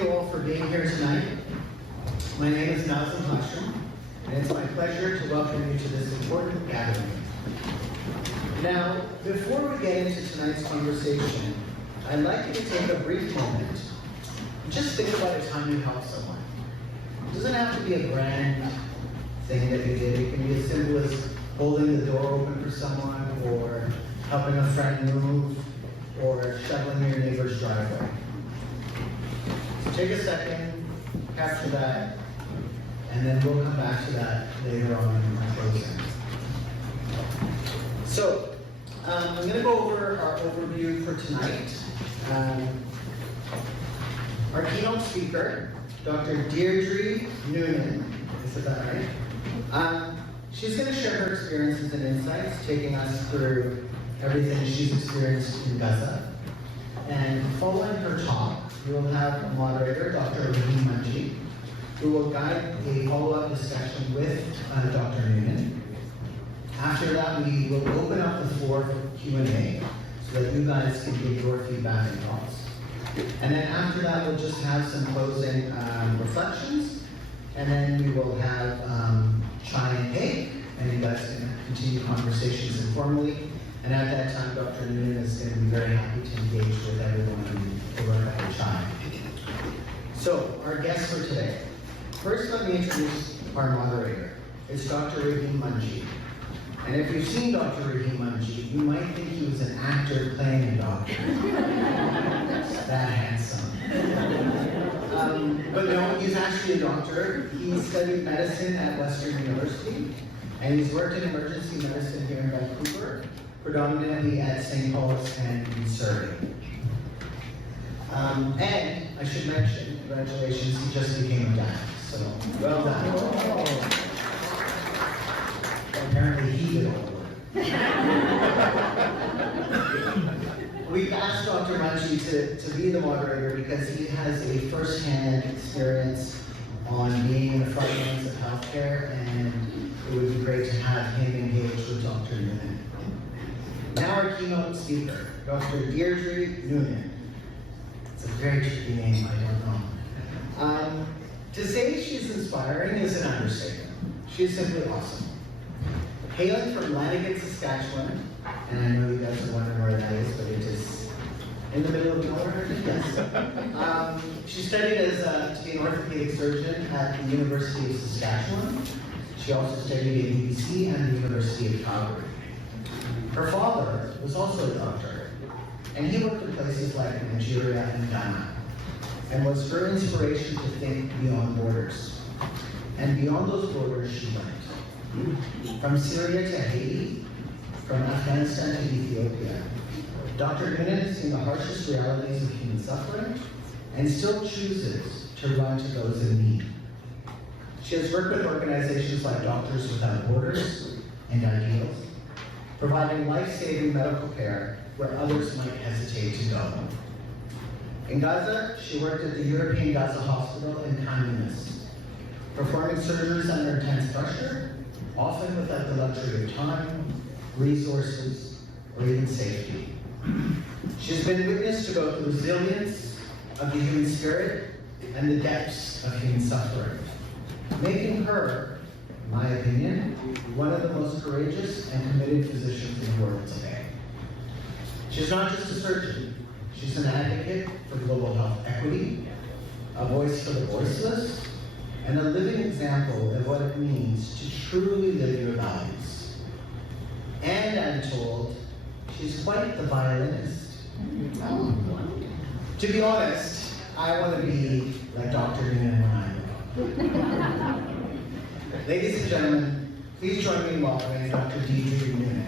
you all for being here tonight. My name is Nazim Hashim, and it's my pleasure to welcome you to this important gathering. Now, before we get into tonight's conversation, I'd like you to take a brief moment and just think about a time you helped someone. It doesn't have to be a grand thing that you did. It can be as simple as holding the door open for someone, or helping a friend move, or shoveling your neighbor's driveway. So take a second, capture that, and then we'll come back to that later on in our closing. So, I'm going to go over our overview for tonight. Our keynote speaker, Dr. Deirdre Nunan, is that right? She's going to share her experiences and insights, taking us through everything she's experienced in Gaza. And following her talk, we will have a moderator, Dr. Ismaili, who will guide a follow-up discussion with Dr. Nunan. After that, we will open up the floor for Q&A so that you guys can give your feedback and thoughts. And then after that, we'll just have some closing reflections, and then we will have chai and cake, and you guys can continue conversations informally. And at that time, Dr. Nunan is going to be very happy to engage with everyone over at the chai. So, our guest for today. First, let me introduce our moderator. It's Dr. Ismaili. And if you've seen Dr. Ismaili, you might think he was an actor playing a doctor. He's that handsome. But no, he's actually a doctor. He studied medicine at Western University, and he's worked in emergency medicine here in Vancouver, predominantly at St. Paul's and in Surrey. And I should mention, congratulations, he just became a dad. So, well done. Apparently he did all the work. We've asked Dr. Munchie to be the moderator because he has a first-hand experience on being in the front lines of healthcare, and it would be great to have him engage with Dr. Nunan. Now our keynote speaker, Dr. Deirdre Nunan. It's a very tricky name, I don't know. To say she's inspiring is an understatement. She's simply awesome. Hailing from Lanigan, Saskatchewan, and I know you guys are wondering where that is, but it is in the middle of nowhere, yes. She studied to be an orthopaedic surgeon at the University of Saskatchewan. She also studied at UBC and the University of Calgary. Her father was also a doctor, and he worked in places like Nigeria and Ghana, and was her inspiration to think beyond borders. And beyond those borders she went. From Syria to Haiti, from Afghanistan to Ethiopia, Dr. Nunan has seen the harshest realities of human suffering and still chooses to run to those in need. She has worked with organizations like Doctors Without Borders and Ideals, providing life-saving medical care where others might hesitate to go. In Gaza, she worked at the European Gaza Hospital in Khan Yunis, performing surgeries under intense pressure, often without the luxury of time, resources, or even safety. She's been witness to both the resilience of the human spirit and the depths of human suffering, making her, in my opinion, one of the most courageous and committed physicians in the world today. She's not just a surgeon, she's an advocate for global health equity, a voice for the voiceless, and a living example of what it means to truly live your values. And I'm told, she's quite the violinist. To be honest, I want to be like Dr. Nunan when I grow up. Ladies and gentlemen, please join me in welcoming Dr. Deirdre Nunan.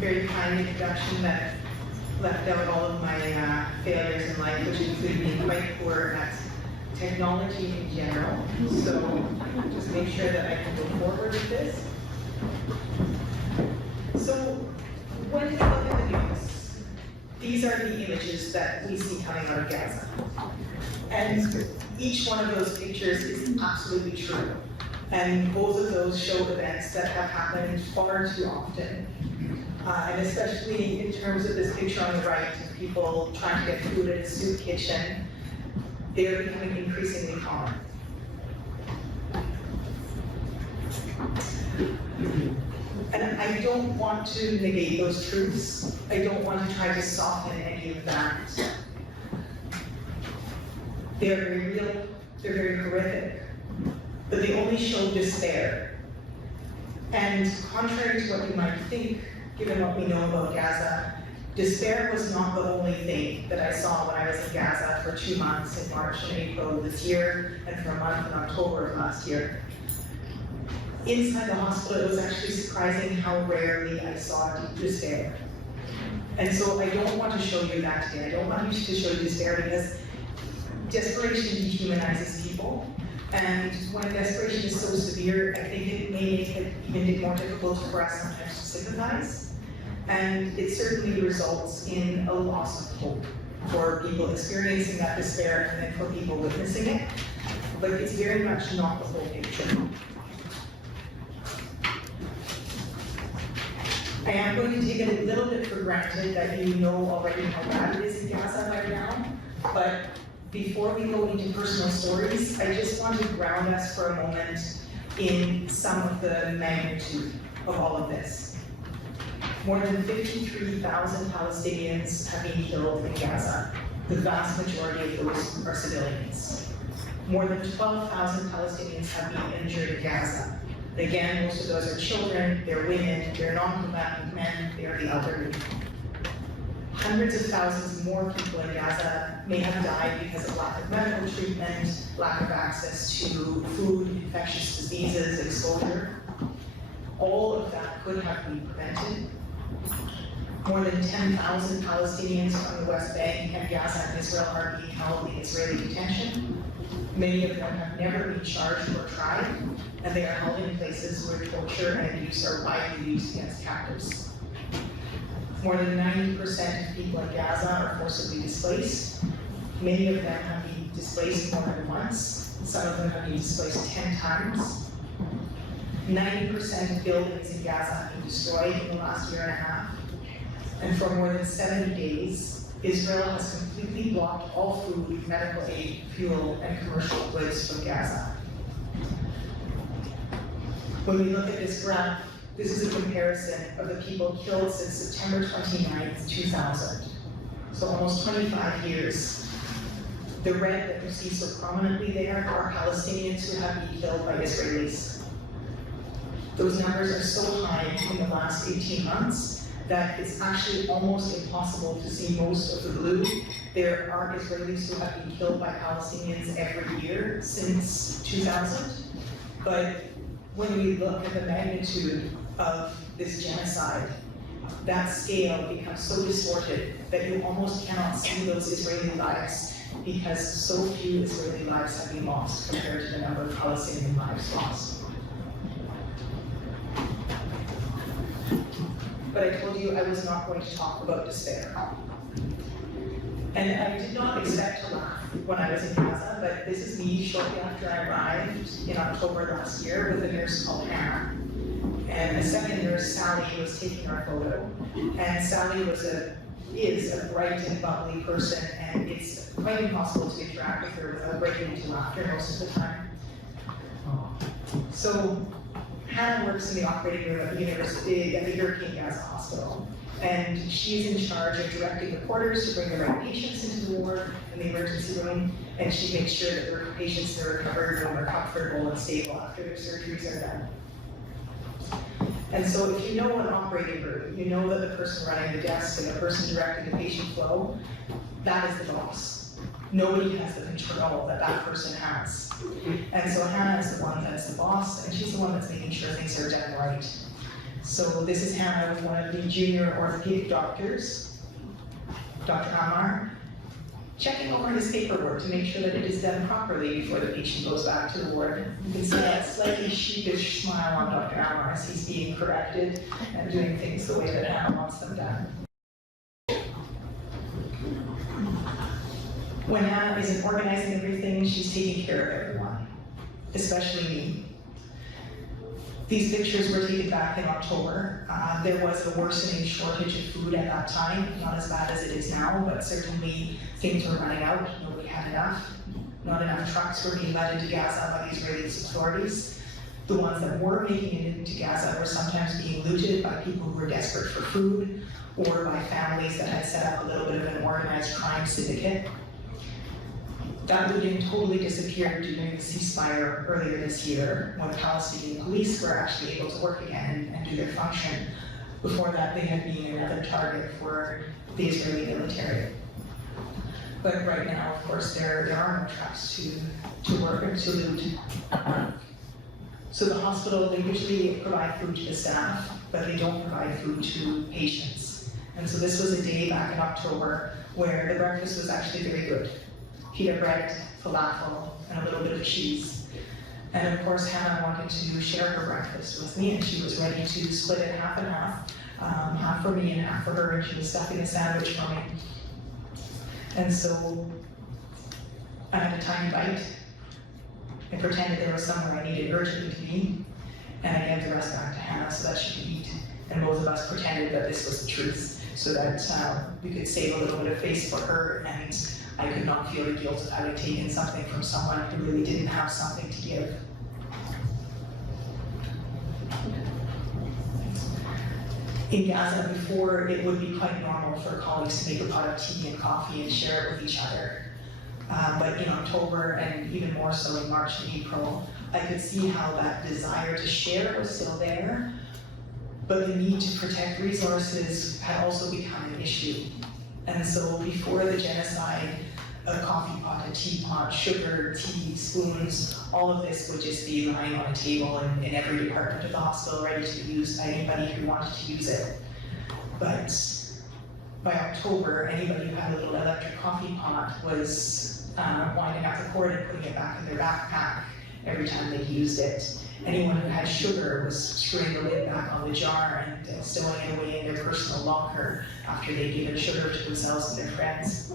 Very kind introduction that left out all of my failures in life, which include being quite poor at technology in general. So just make sure that I can go forward with this. So when you look at the news, these are the images that we see coming out of Gaza. And each one of those pictures is absolutely true. And both of those show events that have happened far too often. And especially in terms of this picture on the right of people trying to get food in a soup kitchen, they're becoming increasingly common. And I don't want to negate those truths. I don't want to try to soften any of that. They're very real, they're very horrific, but they only show despair. And contrary to what you might think, given what we know about Gaza, despair was not the only thing that I saw when I was in Gaza for 2 months in March and April this year, and for a month in October of last year. Inside the hospital, it was actually surprising how rarely I saw despair. And so I don't want to show you that today. I don't want you to show you despair, because desperation dehumanizes people. And when desperation is so severe, I think it may make it even more difficult for us sometimes to sympathize. And it certainly results in a loss of hope for people experiencing that despair and then for people witnessing it. But it's very much not the whole picture. I am going to take it a little bit for granted that you know already how bad it is in Gaza right now, but before we go into personal stories, I just want to ground us for a moment in some of the magnitude of all of this. More than 53,000 Palestinians have been killed in Gaza. The vast majority of those are civilians. More than 12,000 Palestinians have been injured in Gaza. Again, most of those are children, they're women, they're non-combatant men, they are the elderly. Hundreds of thousands more people in Gaza may have died because of lack of medical treatment, lack of access to food, infectious diseases, exposure. All of that could have been prevented. More than 10,000 Palestinians from the West Bank and Gaza and Israel are being held in Israeli detention. Many of them have never been charged or tried, and they are held in places where torture and abuse are widely used against captives. More than 90% of people in Gaza are forcibly displaced. Many of them have been displaced more than once. Some of them have been displaced 10 times. 90% of buildings in Gaza have been destroyed in the last year and a half. And for more than 70 days, Israel has completely blocked all food, medical aid, fuel, and commercial goods from Gaza. When we look at this graph, this is a comparison of the people killed since September 29th, 2000. So almost 25 years. The red that you see so prominently there are Palestinians who have been killed by Israelis. Those numbers are so high in the last 18 months that it's actually almost impossible to see most of the blue. There are Israelis who have been killed by Palestinians every year since 2000. But when we look at the magnitude of this genocide, that scale becomes so distorted that you almost cannot see those Israeli lives, because so few Israeli lives have been lost compared to the number of Palestinian lives lost. But I told you I was not going to talk about despair. And I did not expect to laugh when I was in Gaza, but this is me shortly after I arrived in October last year with a nurse called Hannah. And the second nurse, Sally, was taking our photo. And Sally is a bright and bubbly person, and it's quite impossible to interact with her without breaking into laughter most of the time. So Hannah works in the operating room at the university, at the European Gaza Hospital. And she's in charge of directing the porters to bring the right patients into the ward in the emergency room, and she makes sure that the patients in the recovery room are comfortable and stable after their surgeries are done. And so if you know an operating room, you know that the person running the desk and the person directing the patient flow, that is the boss. Nobody has the control that that person has. And so Hannah is the one that's the boss, and she's the one that's making sure things are done right. So this is Hannah with one of the junior orthopedic doctors, Dr. Amar, checking over his paperwork to make sure that it is done properly before the patient goes back to the ward. You can see that slightly sheepish smile on Dr. Amar as he's being corrected and doing things the way that Hannah wants them done. When Hannah isn't organizing everything, she's taking care of everyone, especially me. These pictures were taken back in October. There was a worsening shortage of food at that time, not as bad as it is now, but certainly things were running out. Nobody had enough. Not enough trucks were being let into Gaza by the Israeli authorities. The ones that were making it into Gaza were sometimes being looted by people who were desperate for food, or by families that had set up a little bit of an organized crime syndicate. That looting totally disappeared during the ceasefire earlier this year, when the Palestinian police were actually able to work again and do their function. Before that, they had been another target for the Israeli military. But right now, of course, there are no trucks to work and to loot. So the hospital, they usually provide food to the staff, but they don't provide food to patients. And so this was a day back in October where the breakfast was actually very good. Pita bread, falafel, and a little bit of cheese. And of course, Hannah wanted to share her breakfast with me, and she was ready to split it half and half, half for me and half for her, and she was stuffing a sandwich for me. And so I had a tiny bite. I pretended there was somewhere I needed urgently to be, and I gave the rest back to Hannah so that she could eat. And both of us pretended that this was the truth, so that we could save a little bit of face for her, and I could not feel the guilt of having taken something from someone who really didn't have something to give. In Gaza, before, it would be quite normal for colleagues to make a pot of tea and coffee and share it with each other. But in October, and even more so in March and April, I could see how that desire to share was still there, but the need to protect resources had also become an issue. And so before the genocide, a coffee pot, a teapot, sugar, tea, spoons, all of this would just be lying on a table in every department of the hospital, ready to be used by anybody who wanted to use it. But by October, anybody who had a little electric coffee pot was winding up the cord and putting it back in their backpack every time they used it. Anyone who had sugar was screwing the lid back on the jar and stowing it away in their personal locker after they'd given sugar to themselves and their friends.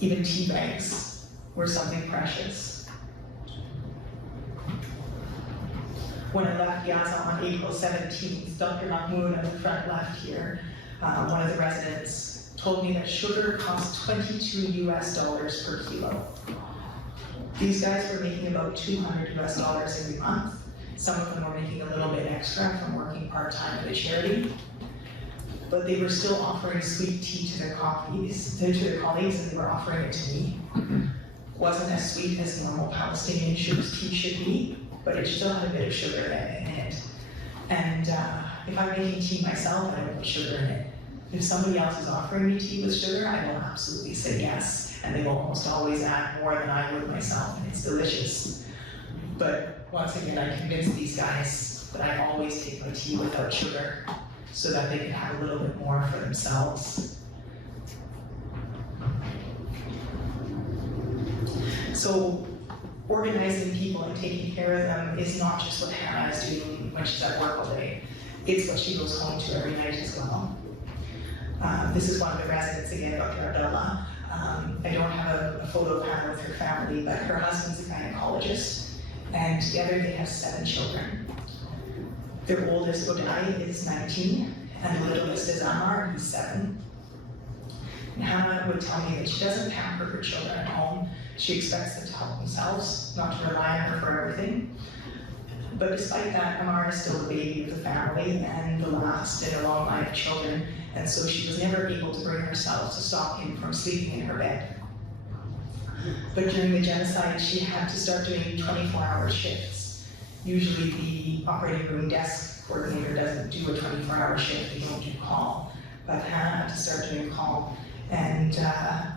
Even tea bags were something precious. When I left Gaza on April 17th, Dr. Mahmoud on the front left here, one of the residents, told me that sugar costs $22 US per kilo. These guys were making about $200 US every month. Some of them were making a little bit extra from working part-time at a charity. But they were still offering sweet tea to their colleagues, and they were offering it to me. Wasn't as sweet as normal Palestinian tea should be, but it still had a bit of sugar in it. And if I'm making tea myself, I don't put sugar in it. If somebody else is offering me tea with sugar, I will absolutely say yes. And they will almost always add more than I would myself, and it's delicious. But once again, I convinced these guys that I always take my tea without sugar, so that they can have a little bit more for themselves. So organizing people and taking care of them is not just what Hannah is doing when she's at work all day. It's what she goes home to every night as well. This is one of the residents again, Dr. Abdullah. I don't have a photo of Hannah with her family, but her husband's a gynecologist, and together they have 7 children. Their oldest, Odai, is 19, and the littlest is Amar, who's 7. And Hannah would tell me that she doesn't pamper her children at home. She expects them to help themselves, not to rely on her for everything. But despite that, Amar is still the baby of the family and the last in a long line of children, and so she was never able to bring herself to stop him from sleeping in her bed. But during the genocide, she had to start doing 24-hour shifts. Usually the operating room desk coordinator doesn't do a 24-hour shift, they don't do call. But Hannah had to start doing call. And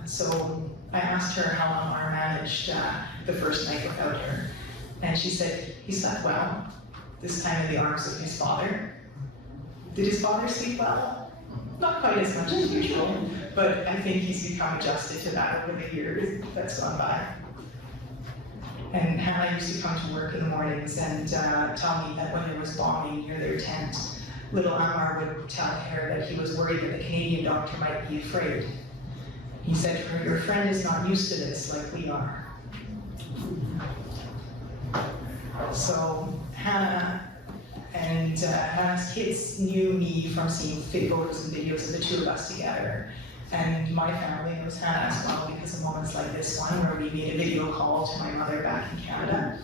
so I asked her how Amar managed the first night without her. And she said, he slept well, this time in the arms of his father. Did his father sleep well? Not quite as much as usual, but I think he's become adjusted to that over the years that's gone by. And Hannah used to come to work in the mornings and tell me that when there was bombing near their tent, little Amar would tell her that he was worried that the Canadian doctor might be afraid. He said to her, "Your friend is not used to this like we are." So Hannah and Hannah's kids knew me from seeing photos and videos of the two of us together. And my family knows Hannah as well because of moments like this one where we made a video call to my mother back in Canada.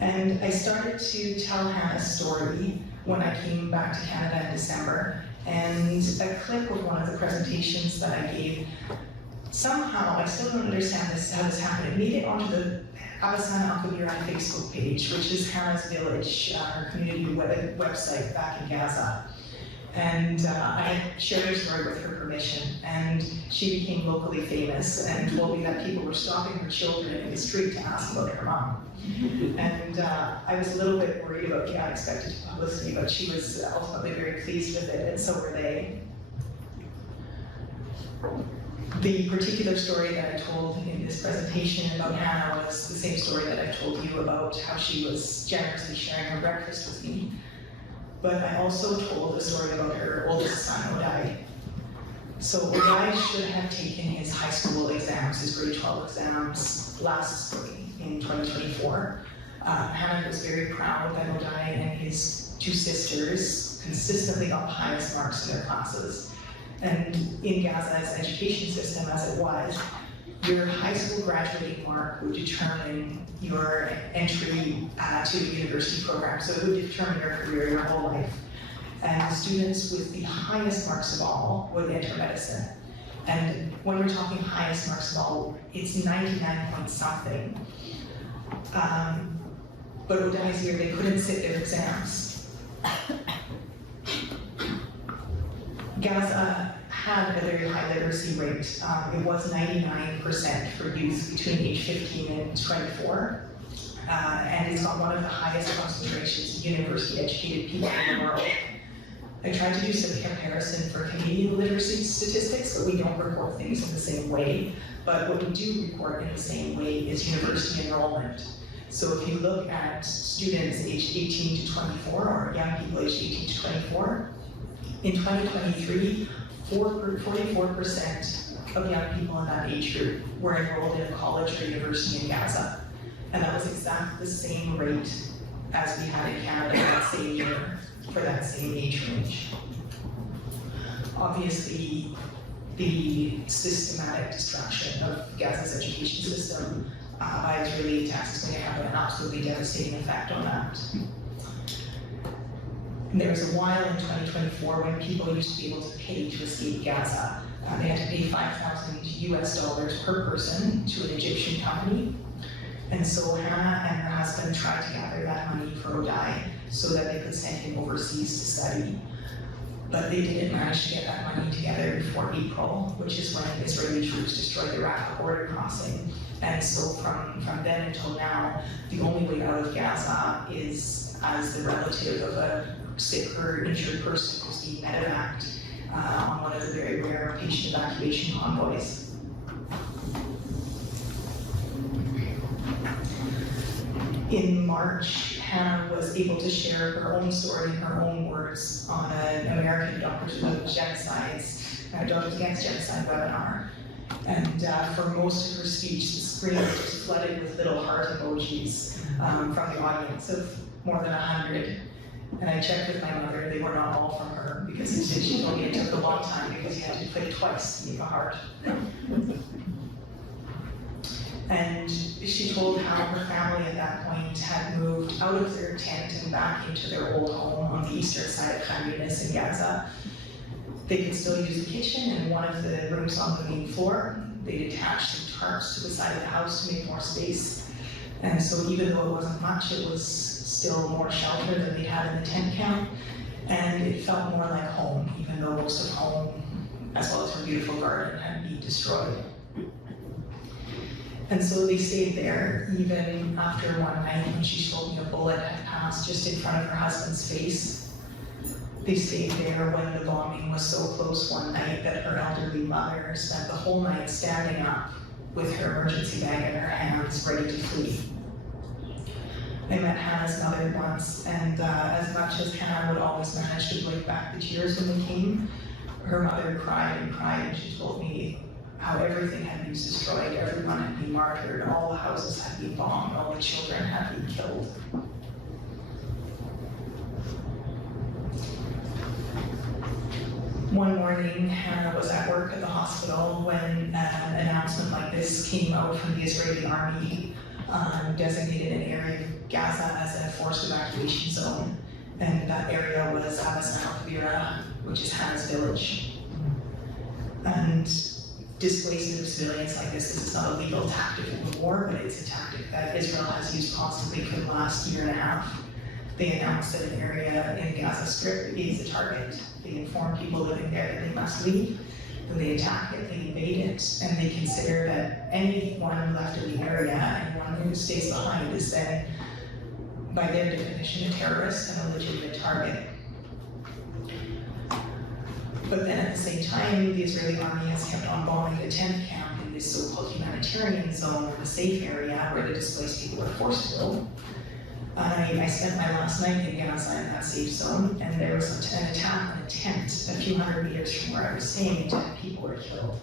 And I started to tell Hannah's story when I came back to Canada in December. And a clip of one of the presentations that I gave, somehow, I still don't understand how this happened. It made it onto the Abasana Akabira Facebook page, which is Hannah's village, her community website back in Gaza. And I shared her story with her permission, and she became locally famous and told me that people were stopping her children in the street to ask about her mom. And I was a little bit worried about the unexpected publicity, but she was ultimately very pleased with it, and so were they. The particular story that I told in this presentation about Hannah was the same story that I told you about how she was generously sharing her breakfast with me. But I also told a story about her oldest son, Odai. So Odai should have taken his high school exams, his grade 12 exams, last spring in 2024. Hannah was very proud that Odai and his two sisters consistently got the highest marks in their classes. And in Gaza's education system, as it was, your high school graduating mark would determine your entry to the university program. So it would determine your career your whole life. And the students with the highest marks of all would enter medicine. And when we're talking highest marks of all, it's 99 point something. But Odai's year, they couldn't sit their exams. Gaza had a very high literacy rate. It was 99% for youth between age 15 and 24. And it's got one of the highest concentrations of university-educated people in the world. I tried to do some comparison for Canadian literacy statistics, but we don't report things in the same way. But what we do report in the same way is university enrollment. So if you look at students aged 18 to 24, or young people aged 18 to 24, in 2023, 44% of young people in that age group were enrolled in a college or university in Gaza. And that was exactly the same rate as we had in Canada that same year for that same age range. Obviously, the systematic destruction of Gaza's education system by Israeli attacks is going to have an absolutely devastating effect on that. There was a while in 2024 when people used to be able to pay to escape Gaza. They had to pay $5,000 per person to an Egyptian company. And so Hannah and her husband tried to gather that money for Odai so that they could send him overseas to study. But they didn't manage to get that money together before April, which is when Israeli troops destroyed the Rafah border crossing. And so from then until now, the only way out of Gaza is as the relative of a sick or injured person who's being medevaced on one of the very rare patient evacuation convoys. In March, Hannah was able to share her own story in her own words on an American Doctors Against Genocide webinar. And for most of her speech, the screen was just flooded with little heart emojis from the audience of more than 100. And I checked with my mother, they were not all from her, because she told me it took a long time because you had to click twice to make a heart. And she told how her family at that point had moved out of their tent and back into their old home on the eastern side of Khan Yunis in Gaza. They could still use the kitchen and one of the rooms on the main floor. They detached some tarps to the side of the house to make more space. And so even though it wasn't much, it was still more shelter than they had in the tent camp. And it felt more like home, even though most of home, as well as her beautiful garden, had been destroyed. And so they stayed there even after one night when she told me a bullet had passed just in front of her husband's face. They stayed there when the bombing was so close one night that her elderly mother spent the whole night standing up with her emergency bag in her hands, ready to flee. I met Hannah's mother once, and as much as Hannah would always manage to blink back the tears when they came, her mother cried and cried, and she told me how everything had been destroyed, everyone had been martyred, all the houses had been bombed, all the children had been killed. One morning, Hannah was at work at the hospital when an announcement like this came out from the Israeli army, designated an area of Gaza as a forced evacuation zone. And that area was Abas, which is Hannah's village. And displacement of civilians like this is not a legal tactic in the war, but it's a tactic that Israel has used constantly for the last year and a half. They announced that an area in Gaza Strip is a target. They inform people living there that they must leave. Then they attack it, they invade it, and they consider that anyone left in the area and one who stays behind is then, by their definition, a terrorist and a legitimate target. But then at the same time, the Israeli army has kept on bombing the tent camp in this so-called humanitarian zone, the safe area where the displaced people are forced to go. I spent my last night in Gaza in that safe zone, and there was an attack on a tent a few hundred meters from where I was staying. 10 people were killed.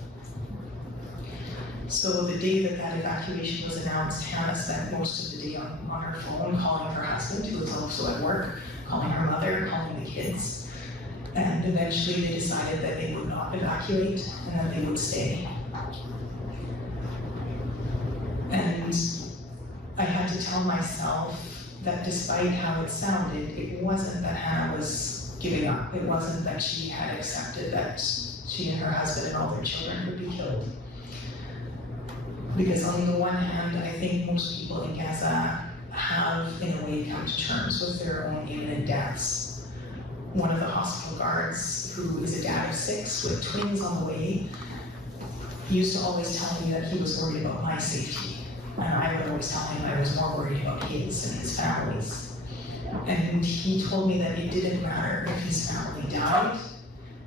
So the day that that evacuation was announced, Hannah spent most of the day on her phone calling her husband, who was also at work, calling her mother, calling the kids. And eventually they decided that they would not evacuate and that they would stay. And I had to tell myself that despite how it sounded, it wasn't that Hannah was giving up. It wasn't that she had accepted that she and her husband and all their children would be killed. Because on the one hand, I think most people in Gaza have, in a way, come to terms with their own imminent deaths. One of the hospital guards, who is a dad of 6 with twins on the way, used to always tell me that he was worried about my safety. And I would always tell him I was more worried about his and his family's. And he told me that it didn't matter if his family died,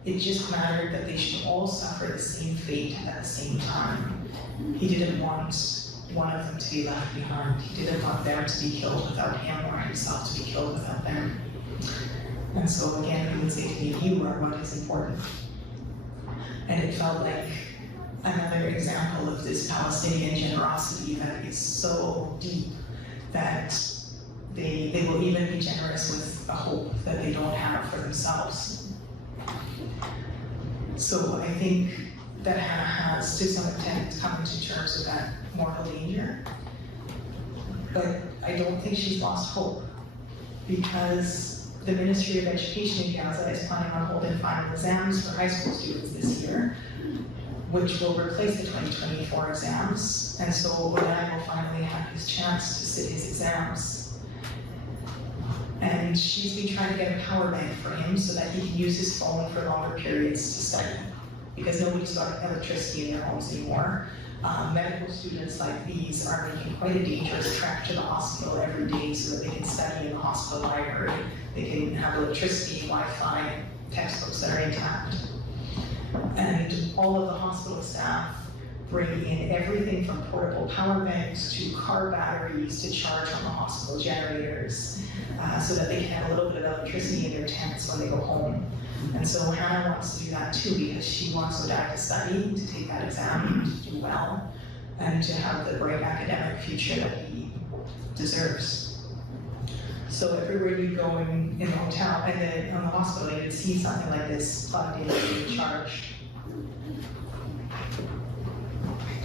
it just mattered that they should all suffer the same fate at the same time. He didn't want one of them to be left behind. He didn't want them to be killed without him or himself to be killed without them. And so again, he would say to me, you are what is important. And it felt like another example of this Palestinian generosity that is so deep that they will even be generous with a hope that they don't have for themselves. So I think that Hannah has, to some extent, come to terms with that moral danger. But I don't think she's lost hope, because the Ministry of Education in Gaza is planning on holding final exams for high school students this year, which will replace the 2024 exams. And so Nunan will finally have his chance to sit his exams. And she's been trying to get a power bank for him so that he can use his phone for longer periods to study, because nobody's got electricity in their homes anymore. Medical students like these are making quite a dangerous trek to the hospital every day so that they can study in the hospital library. They can have electricity, Wi-Fi, textbooks that are intact. And all of the hospital staff bring in everything from portable power banks to car batteries to charge on the hospital generators, so that they can have a little bit of electricity in their tents when they go home. And so Hannah wants to do that too, because she wants Odak to study, to take that exam, to do well, and to have the bright academic future that he deserves. So everywhere you go in the hotel, and then on the hospital, you would see something like this plugged in and charged.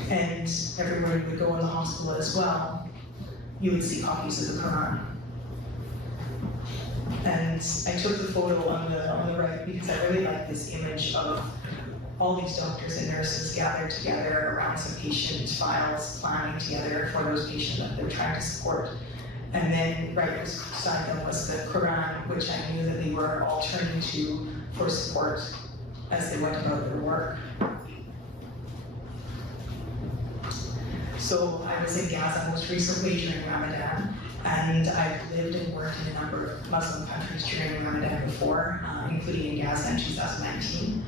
And everywhere you would go in the hospital as well, you would see copies of the Quran. And I took the photo on the right because I really like this image of all these doctors and nurses gathered together around some patient files, planning together for those patients that they're trying to support. And then right beside them was the Quran, which I knew that they were all turning to for support as they went about their work. So I was in Gaza most recently during Ramadan, and I've lived and worked in a number of Muslim countries during Ramadan before, including in Gaza in 2019.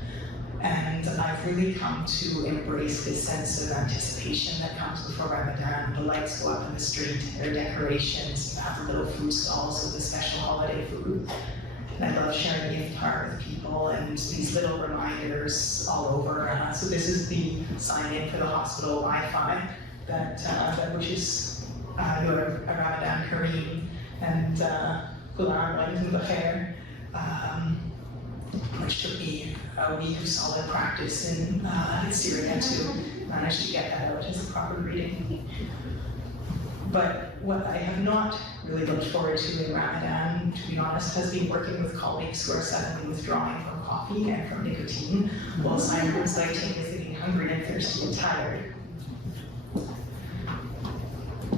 And I've really come to embrace this sense of anticipation that comes before Ramadan. The lights go up in the street, there are decorations, you have the little food stalls with the special holiday food. And I love sharing iftar with people and these little reminders all over. So this is the sign-in for the hospital Wi-Fi that wishes you a Ramadan Kareem and Kulan Ramadan Bakhair, which took me a week of solid practice in Syria to manage to get that out as a proper reading. But what I have not really looked forward to in Ramadan, to be honest, has been working with colleagues who are suddenly withdrawing from coffee and from nicotine, while Cyprus like is getting hungry and thirsty and tired.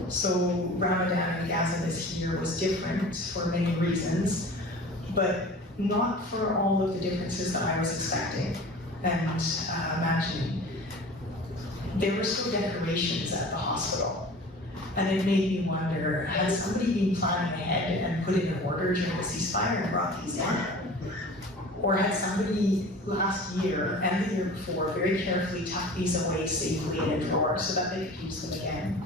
So Ramadan in Gaza this year was different for many reasons, but not for all of the differences that I was expecting and imagining. There were still decorations at the hospital. And it made me wonder, has somebody been planning ahead and put in an order during the ceasefire and brought these in? Or had somebody last year and the year before very carefully tucked these away safely in a drawer so that they could use them again?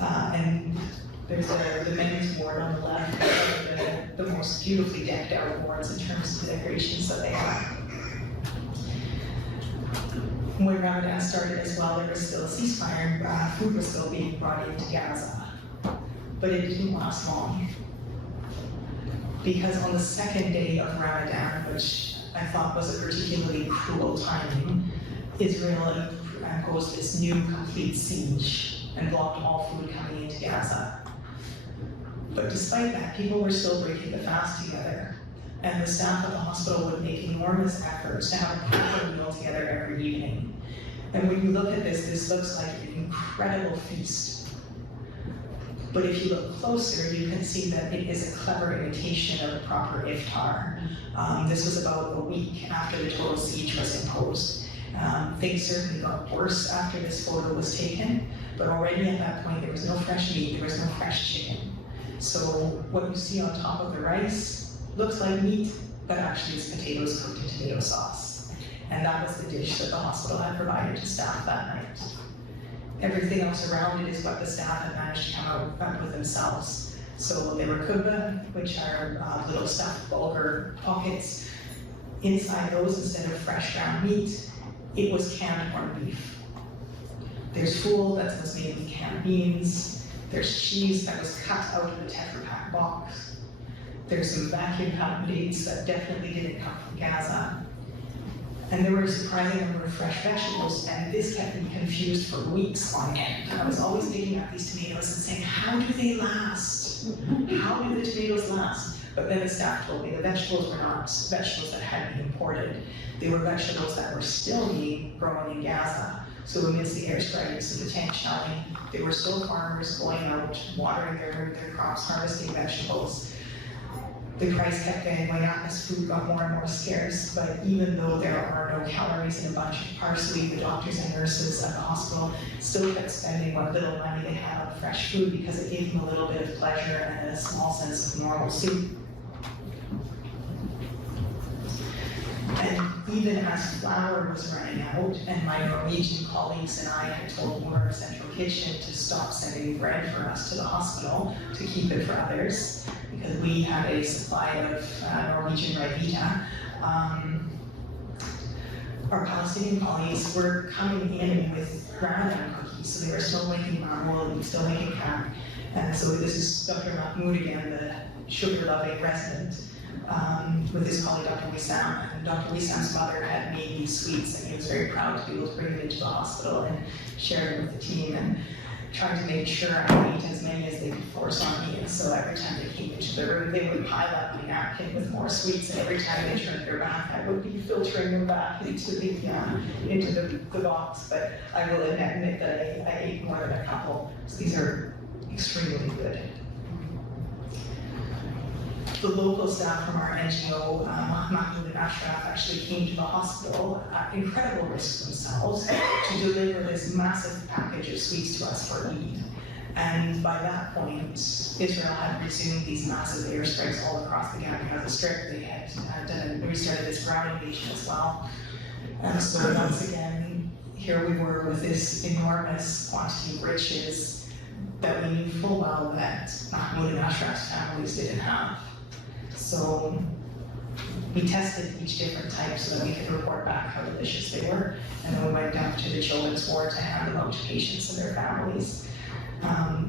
And there's the men's ward on the left, the most beautifully decked out wards in terms of the decorations that they have. When Ramadan started as well, there was still a ceasefire, food was still being brought into Gaza. But it didn't last long. Because on the second day of Ramadan, which I thought was a particularly cruel timing, Israel imposed this new complete siege and blocked all food coming into Gaza. But despite that, people were still breaking the fast together. And the staff at the hospital would make enormous efforts to have a proper meal together every evening. And when you look at this looks like an incredible feast. But if you look closer, you can see that it is a clever imitation of a proper iftar. This was about a week after the total siege was imposed. Things certainly got worse after this photo was taken, but already at that point there was no fresh meat, there was no fresh chicken. So what you see on top of the rice looks like meat, but actually it's potatoes cooked in tomato sauce. And that was the dish that the hospital had provided to staff that night. Everything else around it is what the staff had managed to come up with themselves. So there were kubba, which are little stuffed bulgur pockets. Inside those, instead of fresh ground meat, it was canned corned beef. There's fool that was made with canned beans. There's cheese that was cut out of the Tetra Pak box. There's some vacuum packed dates that definitely didn't come from Gaza. And there were a surprising number of fresh vegetables, and this kept me confused for weeks on end. I was always picking up these tomatoes and saying, how do they last? How do the tomatoes last? But then the staff told me the vegetables were not vegetables that had been imported. They were vegetables that were still being grown in Gaza. So amidst the airstrikes and the tank shelling, there were still farmers going out, watering their crops, harvesting vegetables. The price kept going up as food got more and more scarce, but even though there are no calories in a bunch of parsley, the doctors and nurses at the hospital still kept spending what little money they had on fresh food because it gave them a little bit of pleasure and a small sense of normalcy. And even as flour was running out, and my Norwegian colleagues and I had told Warner Central Kitchen to stop sending bread for us to the hospital to keep it for others, because we had a supply of Norwegian Rivita. Our Palestinian colleagues were coming in with Ramadan cookies, so they were still making marmol and still making kak. And so this is Dr. Mahmoud again, the sugar-loving resident, with his colleague Dr. Wissam. And Dr. Wissam's mother had made these sweets, and he was very proud to be able to bring them into the hospital and share them with the team, and trying to make sure I ate as many as they could force on me. And so every time they came into the room, they would pile up my napkin with more sweets, and every time they turned their back, I would be filtering them back into the box. But I will admit that I ate more than a couple. So these are extremely good. The local staff from our NGO, Mahmoud and Ashraf, actually came to the hospital at incredible risk themselves to deliver this massive package of sweets to us for Eid. And by that point, Israel had resumed these massive airstrikes all across the Gaza Strip. They had restarted this ground invasion as well. And so once again, here we were with this enormous quantity of riches that we knew full well that Mahmoud and Ashraf's families didn't have. So we tested each different type so that we could report back how delicious they were. And then we went down to the children's ward to hand them out to patients and their families.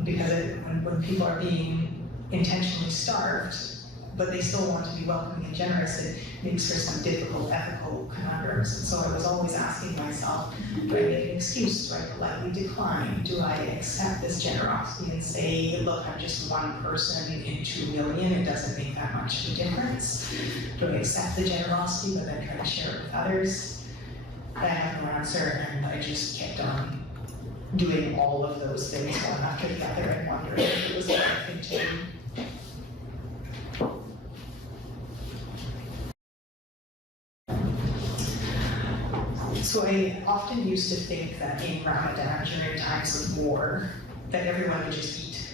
Because when people are being intentionally starved, but they still want to be welcoming and generous, it makes for some difficult ethical conundrums. And so I was always asking myself, do I make an excuse? Do I politely decline? Do I accept this generosity and say, look, I'm just one person in 2 million, it doesn't make that much of a difference? Do I accept the generosity but then try to share it with others? I had no answer, and I just kept on doing all of those things one after the other and wondering if it was the right thing to do. So I often used to think that in Ramadan, during times of war, that everyone would just eat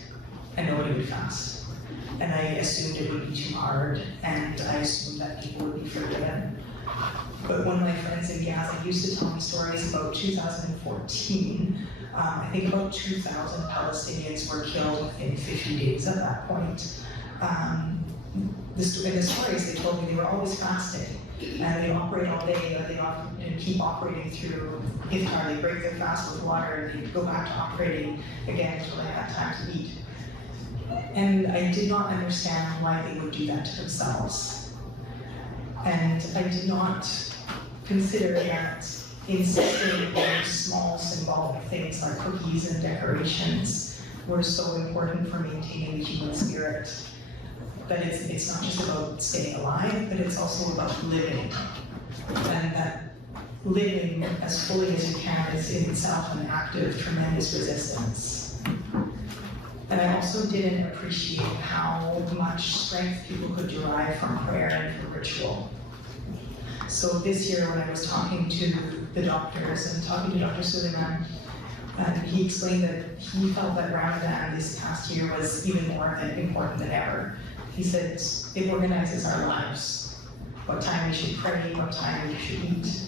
and nobody would fast. And I assumed it would be too hard, and I assumed that people would be forgiven. But one of my friends in Gaza used to tell me stories about 2014. I think about 2,000 Palestinians were killed within 50 days at that point. In the stories they told me, they were always fasting. And they operate all day, they often keep operating through iftar. They break their fast with water, and they go back to operating again until they have time to eat. And I did not understand why they would do that to themselves. And I did not consider that insisting on small symbolic things like cookies and decorations were so important for maintaining the human spirit. That it's not just about staying alive, but it's also about living. And that living as fully as you can is in itself an act of tremendous resistance. And I also didn't appreciate how much strength people could derive from prayer and from ritual. So this year when I was talking to the doctors and talking to Dr. Suleiman, he explained that he felt that Ramadan this past year was even more important than ever. He said it organizes our lives, what time we should pray, what time we should eat.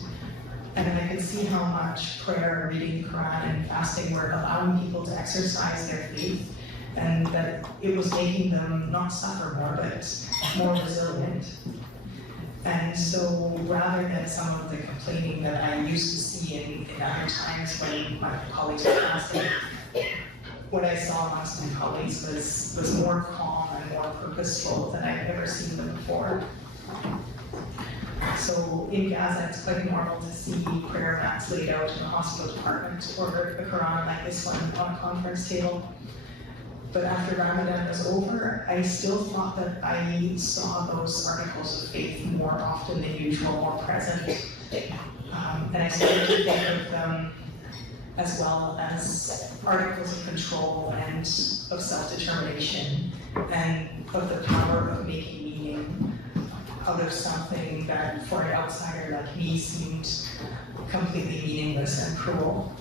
And I could see how much prayer, reading the Quran, and fasting were allowing people to exercise their faith, and that it was making them not suffer more, but more resilient. And so rather than some of the complaining that I used to see in other times when my colleagues were fasting, what I saw amongst my colleagues was more calm and more purposeful than I've ever seen them before. So in Gaza, it's quite normal to see prayer mats laid out in a hospital department or a Quran like this one on a conference table. But after Ramadan was over, I still thought that I saw those articles of faith more often than usual, more present. And I started to think of them as well as articles of control and of self-determination, and of the power of making meaning out of something that for an outsider like me seemed completely meaningless and cruel.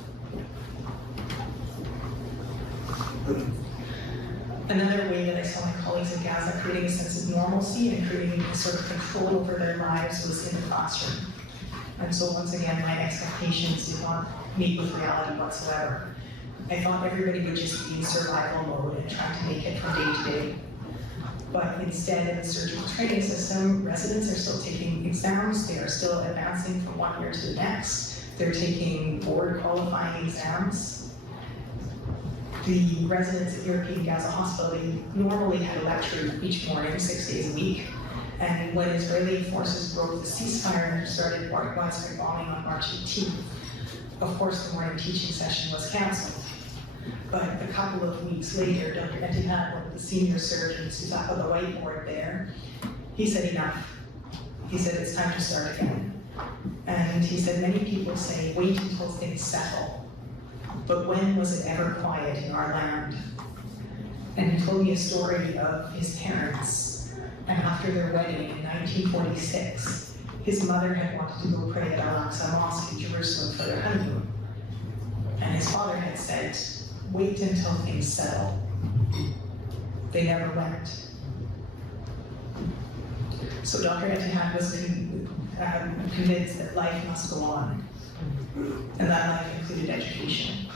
Another way that I saw my colleagues in Gaza creating a sense of normalcy and creating a sort of control over their lives was in the classroom. And so once again, my expectations did not meet with reality whatsoever. I thought everybody would just be in survival mode and trying to make it from day to day. But instead, in the surgical training system, residents are still taking exams, they are still advancing from one year to the next. They're taking board qualifying exams. The residents at European Gaza Hospital, they normally had a lecture each morning, 6 days a week. And when Israeli forces broke the ceasefire and started widespread bombing on March 18th, of course the morning teaching session was canceled. But a couple of weeks later, Dr. Etihad, one of the senior surgeons who's up on the whiteboard there, he said enough. He said it's time to start again. And he said many people say wait until things settle. But when was it ever quiet in our land? And he told me a story of his parents. And after their wedding in 1946, his mother had wanted to go pray at Al-Aqsa Mosque in Jerusalem for their honeymoon. And his father had said, wait until things settle. They never went. So Dr. Etihad was convinced that life must go on, and that life included education.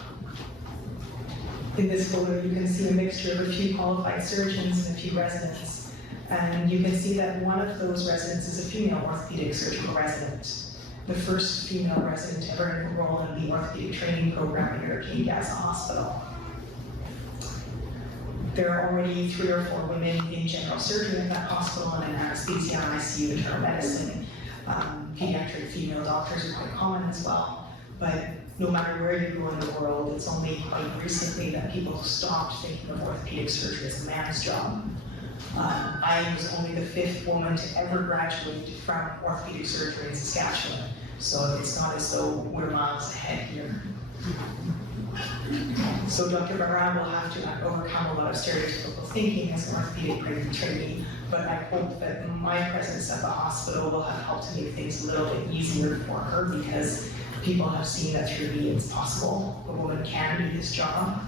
In this photo, you can see a mixture of a few qualified surgeons and a few residents. And you can see that one of those residents is a female orthopedic surgical resident, the first female resident ever enrolled in the orthopedic training program here at Gaza Hospital. There are already 3 or 4 women in general surgery at that hospital, and in anesthesia, ICU, internal medicine. Pediatric female doctors are quite common as well. But no matter where you go in the world, it's only quite recently that people stopped thinking of orthopedic surgery as a man's job. I was only the 5th woman to ever graduate from orthopedic surgery in Saskatchewan. So it's not as though we're miles ahead here. So Dr. Barra will have to overcome a lot of stereotypical thinking as an orthopedic trainee, but I hope that my presence at the hospital will have helped to make things a little bit easier for her, because people have seen that through me it's possible. A woman can do this job.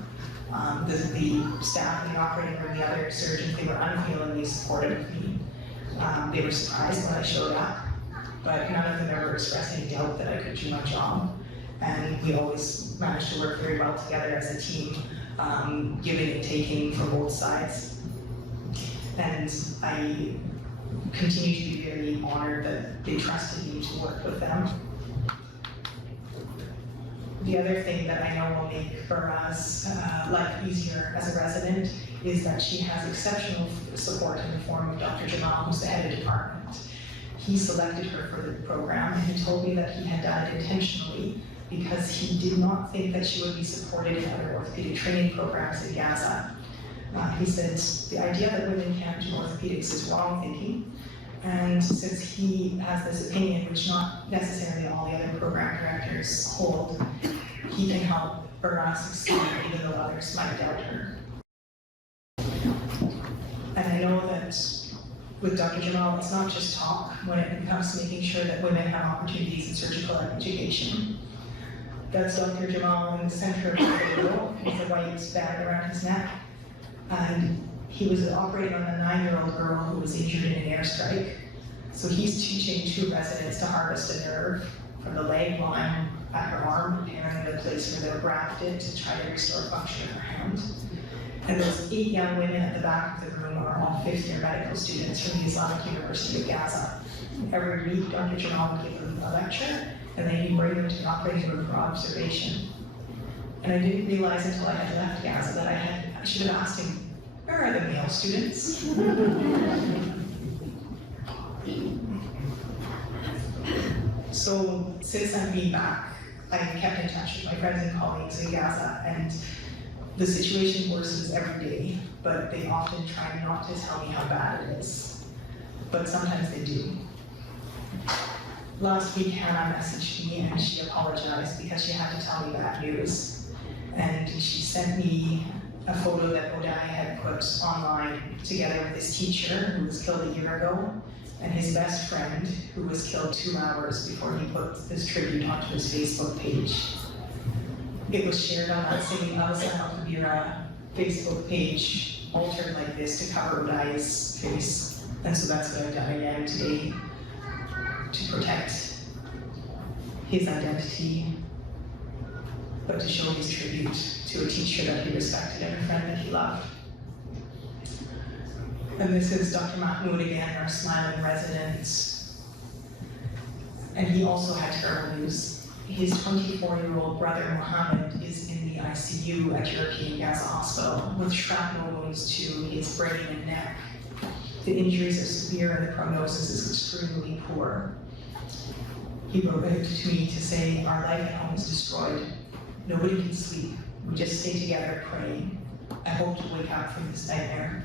The staff in the operating room, the other surgeons, they were unfailingly supportive of me. They were surprised when I showed up, but none of them ever expressed any doubt that I could do my job. And we always managed to work very well together as a team, giving and taking from both sides. And I continue to be very honored that they trusted me to work with them. The other thing that I know will make Barra's life easier as a resident is that she has exceptional support in the form of Dr. Jamal, who's the head of department. He selected her for the program, and he told me that he had done it intentionally because he did not think that she would be supported in other orthopedic training programs in Gaza. He said the idea that women can't do orthopedics is wrong thinking, and since he has this opinion, which not necessarily all the other program directors hold, he can help Barra succeed even though others might doubt her. And I know that with Dr. Jamal, it's not just talk when it comes to making sure that women have opportunities in surgical education. That's Dr. Jamal in the center of the photo with the white band around his neck. And he was operating on a 9-year-old girl who was injured in an airstrike. So he's teaching 2 residents to harvest a nerve from the leg line at her arm, preparing the place where they're grafted to try to restore function in her hand. And those 8 young women at the back of the room are all 5th-year medical students from the Islamic University of Gaza. Every week, Dr. Jamal would give them a lecture, and then he'd bring them to the operating room for observation. And I didn't realize until I had left Gaza that I should have asked him, where are the male students? So since I've been back, I've kept in touch with my friends and colleagues in Gaza, and the situation worsens every day, but they often try not to tell me how bad it is. But sometimes they do. Last week, Hannah messaged me and she apologized because she had to tell me bad news. And she sent me a photo that Odai had put online together with his teacher who was killed a year ago, and his best friend who was killed 2 hours before he put this tribute onto his Facebook page. It was shared on that same Alsa Al-Kabira Facebook page, altered like this to cover Odai's face. And so that's what I've done again today, to protect his identity, but to show his tribute to a teacher that he respected and a friend that he loved. And this is Dr. Mahmoud again, our smiling resident. And he also had terrible news. His 24-year-old brother, Mohammed, is in the ICU at European Gaza Hospital with shrapnel wounds to his brain and neck. The injuries are severe and the prognosis is extremely poor. He wrote it to me to say, our life at home is destroyed. Nobody can sleep. We just stay together praying. I hope to wake up from this nightmare.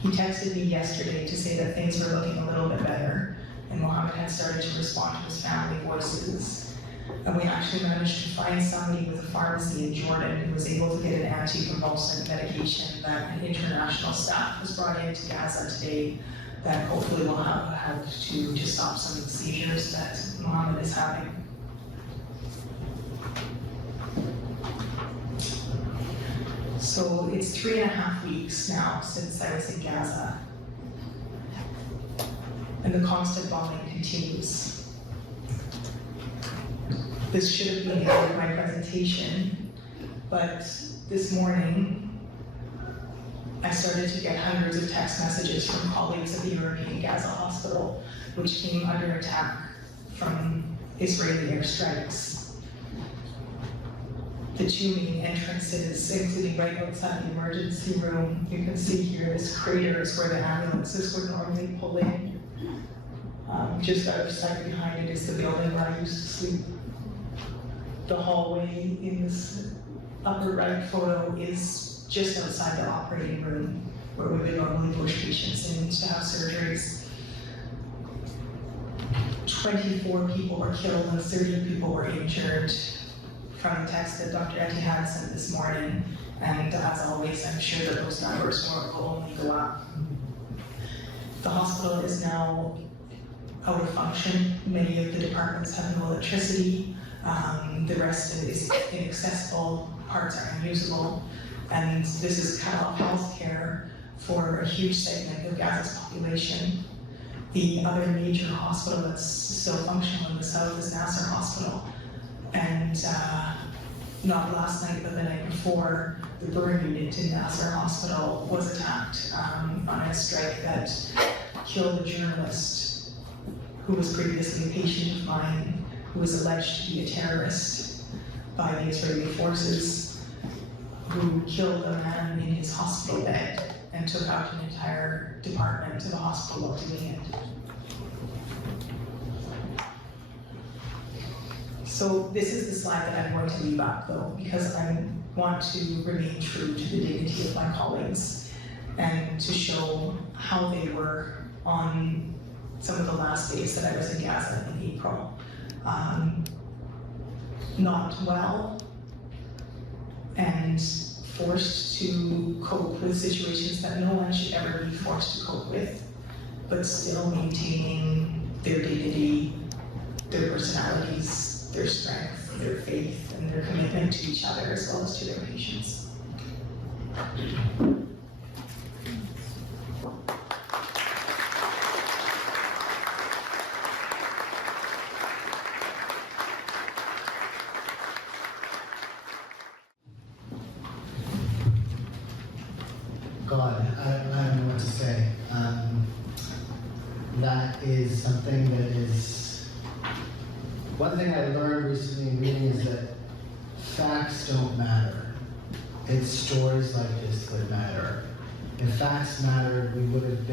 He texted me yesterday to say that things were looking a little bit better, and Mohammed had started to respond to his family voices. And we actually managed to find somebody with a pharmacy in Jordan who was able to get an anticonvulsant medication that an international staff was brought into Gaza today that hopefully will help to stop some of the seizures that Mohammed is having. So it's 3.5 weeks now since I was in Gaza, and the constant bombing continues. This should have been the end of my presentation, but this morning, I started to get hundreds of text messages from colleagues at the European Gaza hospital, which came under attack from Israeli airstrikes. The two main entrances, including right outside the emergency room, you can see here this crater is where the ambulances would normally pull in. Just out of sight behind it is the building where I used to sleep. The hallway in this upper right photo is just outside the operating room where we would normally push patients in to have surgeries. 24 people were killed and 30 people were injured from the text that Dr. Etihad sent this morning. And as always, I'm sure that those numbers will only go up. The hospital is now out of function. Many of the departments have no electricity. The rest is inaccessible, parts are unusable. And this is cut off healthcare for a huge segment of Gaza's population. The other major hospital that's still functional in the south is Nasser Hospital. And not last night, but the night before, the burn unit in Nasser Hospital was attacked on a strike that killed a journalist who was previously a patient of mine, who was alleged to be a terrorist by the Israeli forces, who killed a man in his hospital bed and took out an entire department of the hospital while doing it. So this is the slide that I'm going to leave up though, because I want to remain true to the dignity of my colleagues and to show how they were on some of the last days that I was in Gaza in April. Not well and forced to cope with situations that no one should ever be forced to cope with, but still maintaining their dignity, their personalities, their strength, their faith, and their commitment to each other as well as to their patients. God, I don't know what to say. That is something that is, one thing I learned recently in reading is that facts don't matter. It's stories like this that matter. If facts mattered, we would have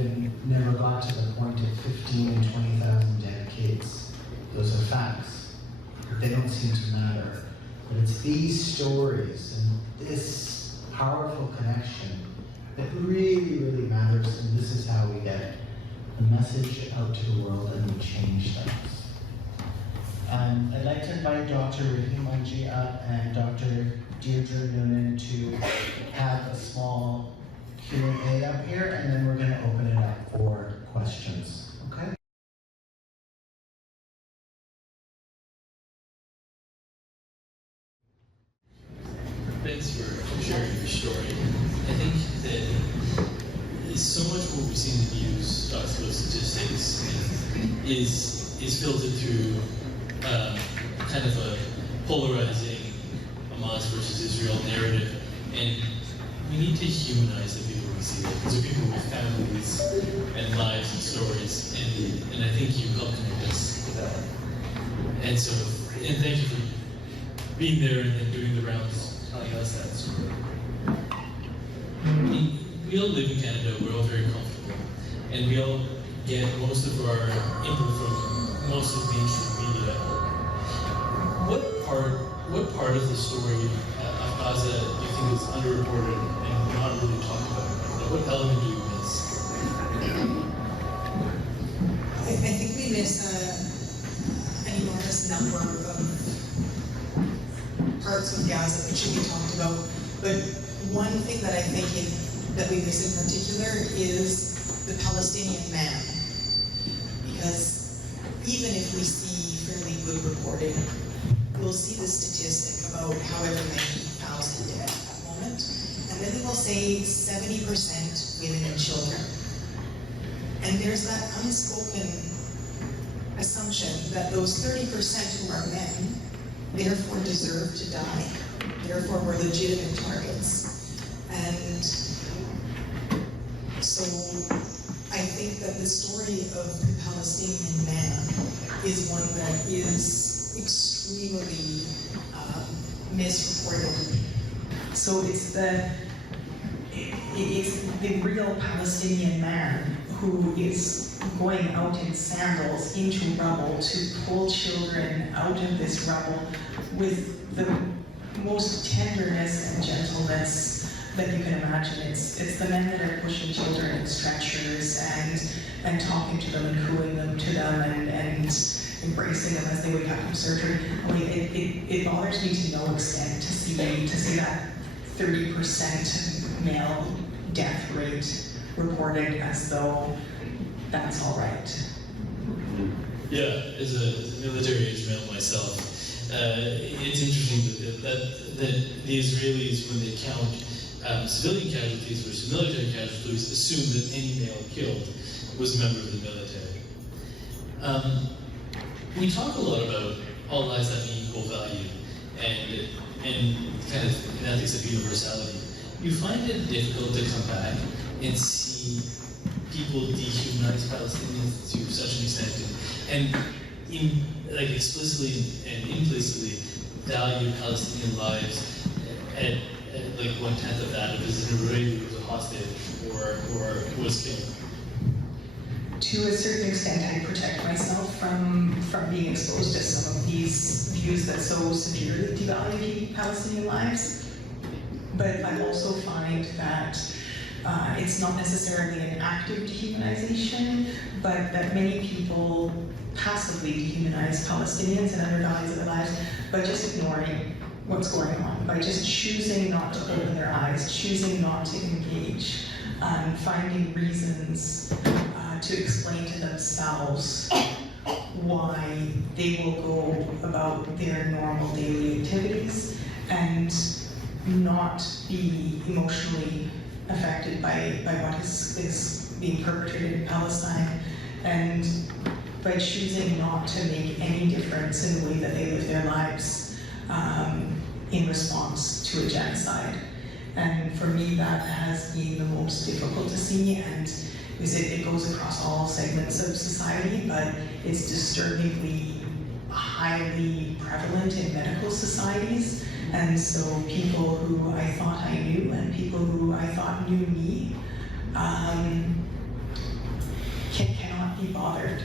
never got to the point of 15 and 20,000 dead kids. Those are facts. They don't seem to matter. But it's these stories and this powerful connection that really, really matters, and this is how we get the message out to the world and we change things. I'd like to invite Dr. Rahim Manji up and Dr. Deirdre Nunan to have a small Q&A up here, and then we're going to open it up for questions. Okay? Thanks for sharing your story. I think that so much what we see in the news, talks about statistics, is filtered through kind of a polarizing Hamas versus Israel narrative, and we need to humanize the people we see. These are people with families and lives and stories, and I think you helped make us with that. And so, and thank you for being there and then doing the rounds, telling us that story. We all live in Canada, we're all very comfortable, and we all get most of our input from most of mainstream media. What part of the story of Gaza do you think is underreported and not really talked about? Like, what element do you miss? I think we miss an enormous number of parts of Gaza that should be talked about. But one thing that I think that we miss in particular is the Palestinian man. Because even if we see fairly good reporting, we'll see the statistic about however many thousand dead at that moment, and then they will say 70% women and children. And there's that unspoken assumption that those 30% who are men, therefore deserve to die, therefore were legitimate targets. And So I think that the story of the Palestinian man is one that is extremely misreported. So it's the real Palestinian man who is going out in sandals into rubble to pull children out of this rubble with the most tenderness and gentleness that you can imagine. It's the men that are pushing children in stretchers and talking to them and cooing them to them and embracing them as they wake up from surgery. I mean, it bothers me to no extent to see that 30% male death rate reported as though that's all right. Yeah, as a military-age male myself, it's interesting that the Israelis, when they count civilian casualties versus military casualties, assume that any male killed was a member of the military. We talk a lot about all lives having equal value and kind of in ethics of universality. You find it difficult to come back and see people dehumanize Palestinians to such an extent and like explicitly and implicitly value Palestinian lives at like 1/10 of that of an Israeli who was a hostage or was killed. To a certain extent, I protect myself from being exposed to some of these views that so severely devalue Palestinian lives. But I also find that it's not necessarily an active dehumanization, but that many people passively dehumanize Palestinians and other values of their lives by just ignoring what's going on, by just choosing not to open their eyes, choosing not to engage, finding reasons to explain to themselves why they will go about their normal daily activities and not be emotionally affected by what is being perpetrated in Palestine, and by choosing not to make any difference in the way that they live their lives in response to a genocide. And for me, that has been the most difficult to see, and it goes across all segments of society, but it's disturbingly highly prevalent in medical societies. And so people who I thought I knew and people who I thought knew me cannot be bothered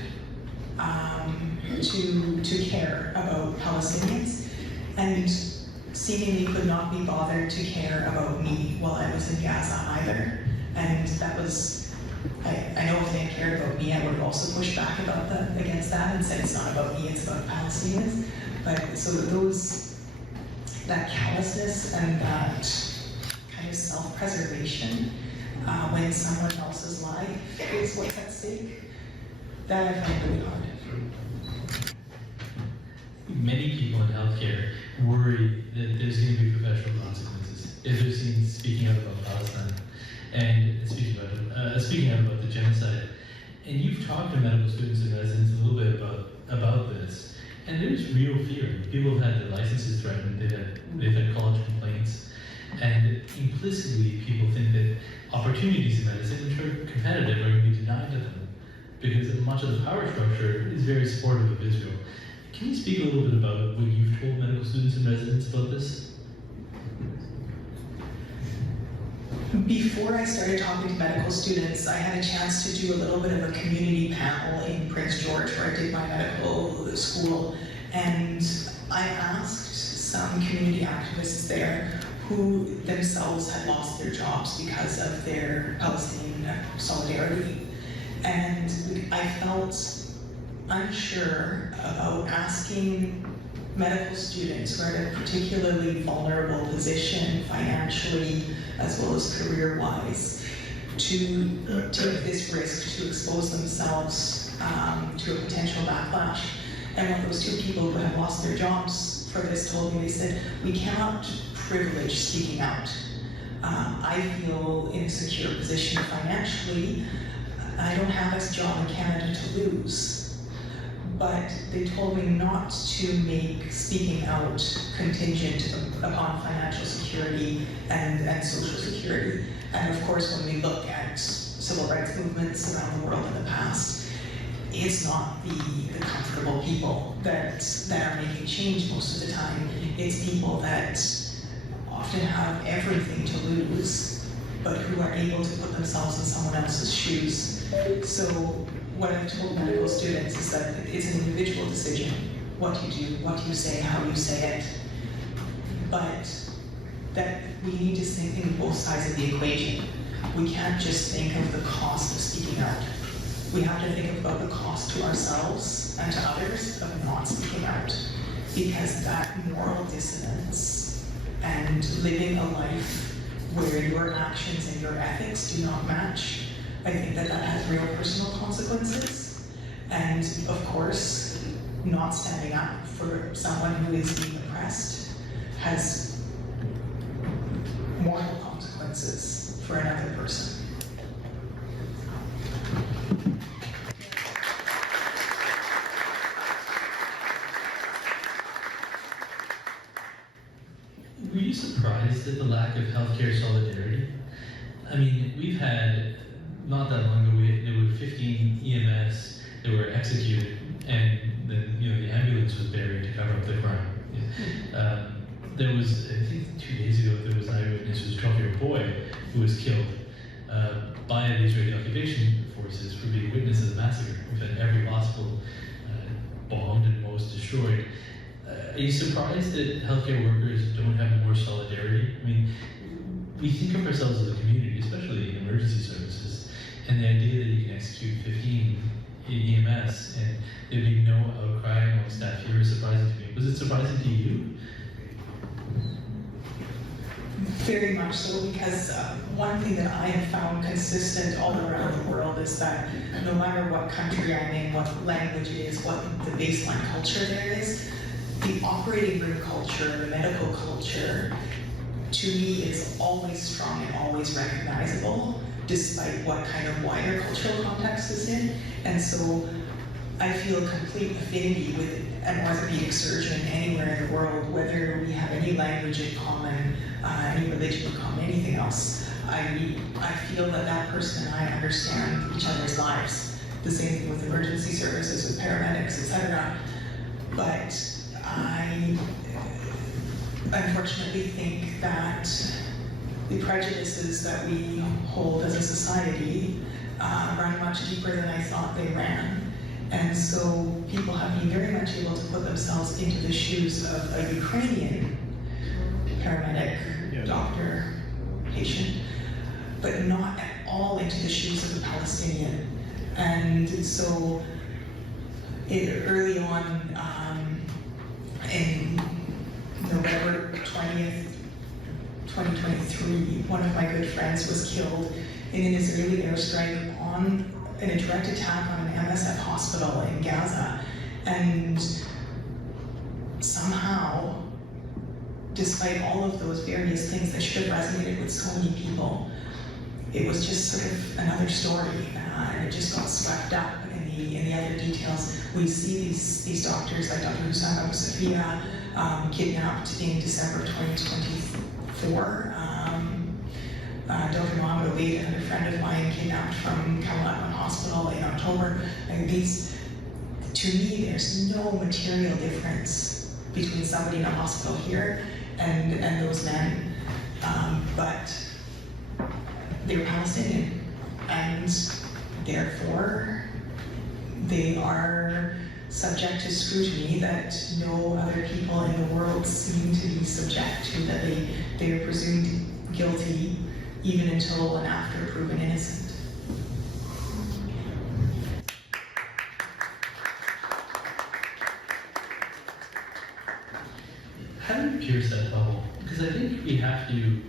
to care about Palestinians, and seemingly could not be bothered to care about me while I was in Gaza either. And that was, I know if they had cared about me, I would have also pushed back against that and said it's not about me, it's about Palestinians. But so that callousness and that kind of self-preservation when someone else's life is what's at stake, that I find really hard. Many people in healthcare worry that there's going to be professional consequences if they're seen speaking out about Palestine and speaking out about the genocide. And you've talked to medical students and residents a little bit about this, and there's real fear. People have had their licenses threatened, they've had college complaints, and implicitly people think that opportunities in medicine, which are competitive, are going to be denied to them because much of the power structure is very supportive of Israel. Can you speak a little bit about what you've told medical students and residents about this? Before I started talking to medical students, I had a chance to do a little bit of a community panel in Prince George where I did my medical school, and I asked some community activists there who themselves had lost their jobs because of their Palestinian solidarity. And I felt unsure about asking medical students who are in a particularly vulnerable position financially as well as career-wise to take this risk to expose themselves to a potential backlash. And what those two people who have lost their jobs for this told me, they said, we cannot privilege speaking out. I feel in a secure position financially. I don't have this job in Canada to lose. But they told me not to make speaking out contingent upon financial security and social security. And of course, when we look at civil rights movements around the world in the past, it's not the comfortable people that are making change most of the time. It's people that often have everything to lose, but who are able to put themselves in someone else's shoes. So what I've told medical students is that it's an individual decision, what you do, what you say, how you say it, but that we need to think in both sides of the equation. We can't just think of the cost of speaking out. We have to think about the cost to ourselves and to others of not speaking out, because that moral dissonance and living a life where your actions and your ethics do not match, I think that has real personal consequences. And of course, not standing up for someone who is being oppressed has moral consequences for another person. Were you surprised at the lack of healthcare solidarity? I mean, we've had, not that long ago, there were 15 EMS that were executed, and then, the ambulance was buried to cover up the crime. There was, I think 2 days ago, there was an eyewitness who was a 12-year-old boy who was killed by the Israeli occupation forces for being witness of the massacre. We've had every hospital bombed and most destroyed. Are you surprised that healthcare workers don't have more solidarity? I mean, we think of ourselves as a community, especially in emergency services, and the idea that you can execute 15 in EMS and there'd be no outcry among staff here is surprising to me. Was it surprising to you? Very much so, because one thing that I have found consistent all around the world is that no matter what country I'm in, what language it is, what the baseline culture there is, the operating room culture, the medical culture, to me is always strong and always recognizable, despite what kind of wider cultural context it's in. And so I feel complete affinity with an orthopedic surgeon anywhere in the world, whether we have any language in common, any religion in common, anything else. I feel that that person and I understand each other's lives. The same thing with emergency services, with paramedics, etc. But I unfortunately think that the prejudices that we hold as a society run much deeper than I thought they ran. And so people have been very much able to put themselves into the shoes of a Ukrainian paramedic, doctor, patient, but not at all into the shoes of the Palestinian. And so early on, in November 20th, 2023, one of my good friends was killed in an Israeli airstrike in a direct attack on an MSF hospital in Gaza. And somehow, despite all of those various things that should have resonated with so many people, it was just sort of another story, and it just got swept up in the other details. We see these doctors like Dr. Hussam Abu Safia kidnapped in December 2024. Dr. Mohammed Obeid, another friend of mine, kidnapped from Kamal Hospital in October. And to me, there's no material difference between somebody in a hospital here and those men, but they're Palestinian, and therefore they are subject to scrutiny that no other people in the world seem to be subject to, that they are presumed guilty even until and after proven innocent. How do you pierce that bubble? Because I think we have to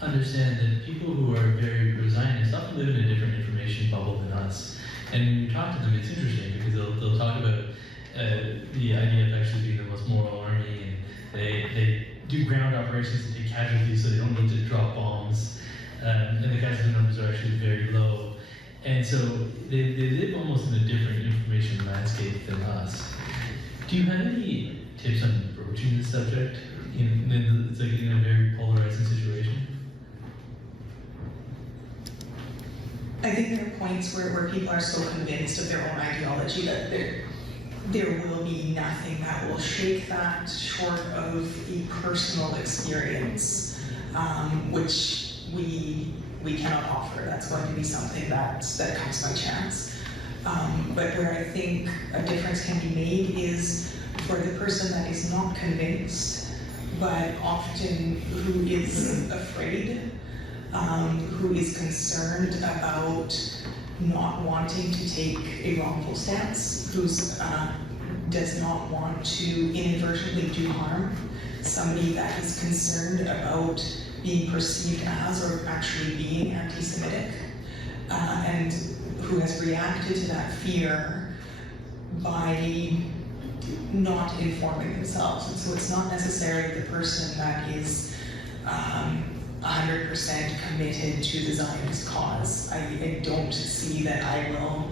understand that people who are very pro-Zionist often live in a different information bubble than us. And when you talk to them, it's interesting because they'll talk about the idea of actually being the most moral army, and they do ground operations and take casualties so they don't need to drop bombs. And the casualty numbers are actually very low. And so they live almost in a different information landscape than us. Do you have any tips on approaching this subject in a very polarizing situation? I think there are points where people are so convinced of their own ideology that there will be nothing that will shake that short of a personal experience, which we cannot offer. That's going to be something that comes by chance. But where I think a difference can be made is for the person that is not convinced, but often who is afraid, who is concerned about not wanting to take a wrongful stance, who does not want to inadvertently do harm, somebody that is concerned about being perceived as or actually being anti-Semitic, and who has reacted to that fear by not informing themselves. And so it's not necessarily the person that is 100% committed to the Zionist cause. I don't see that I will,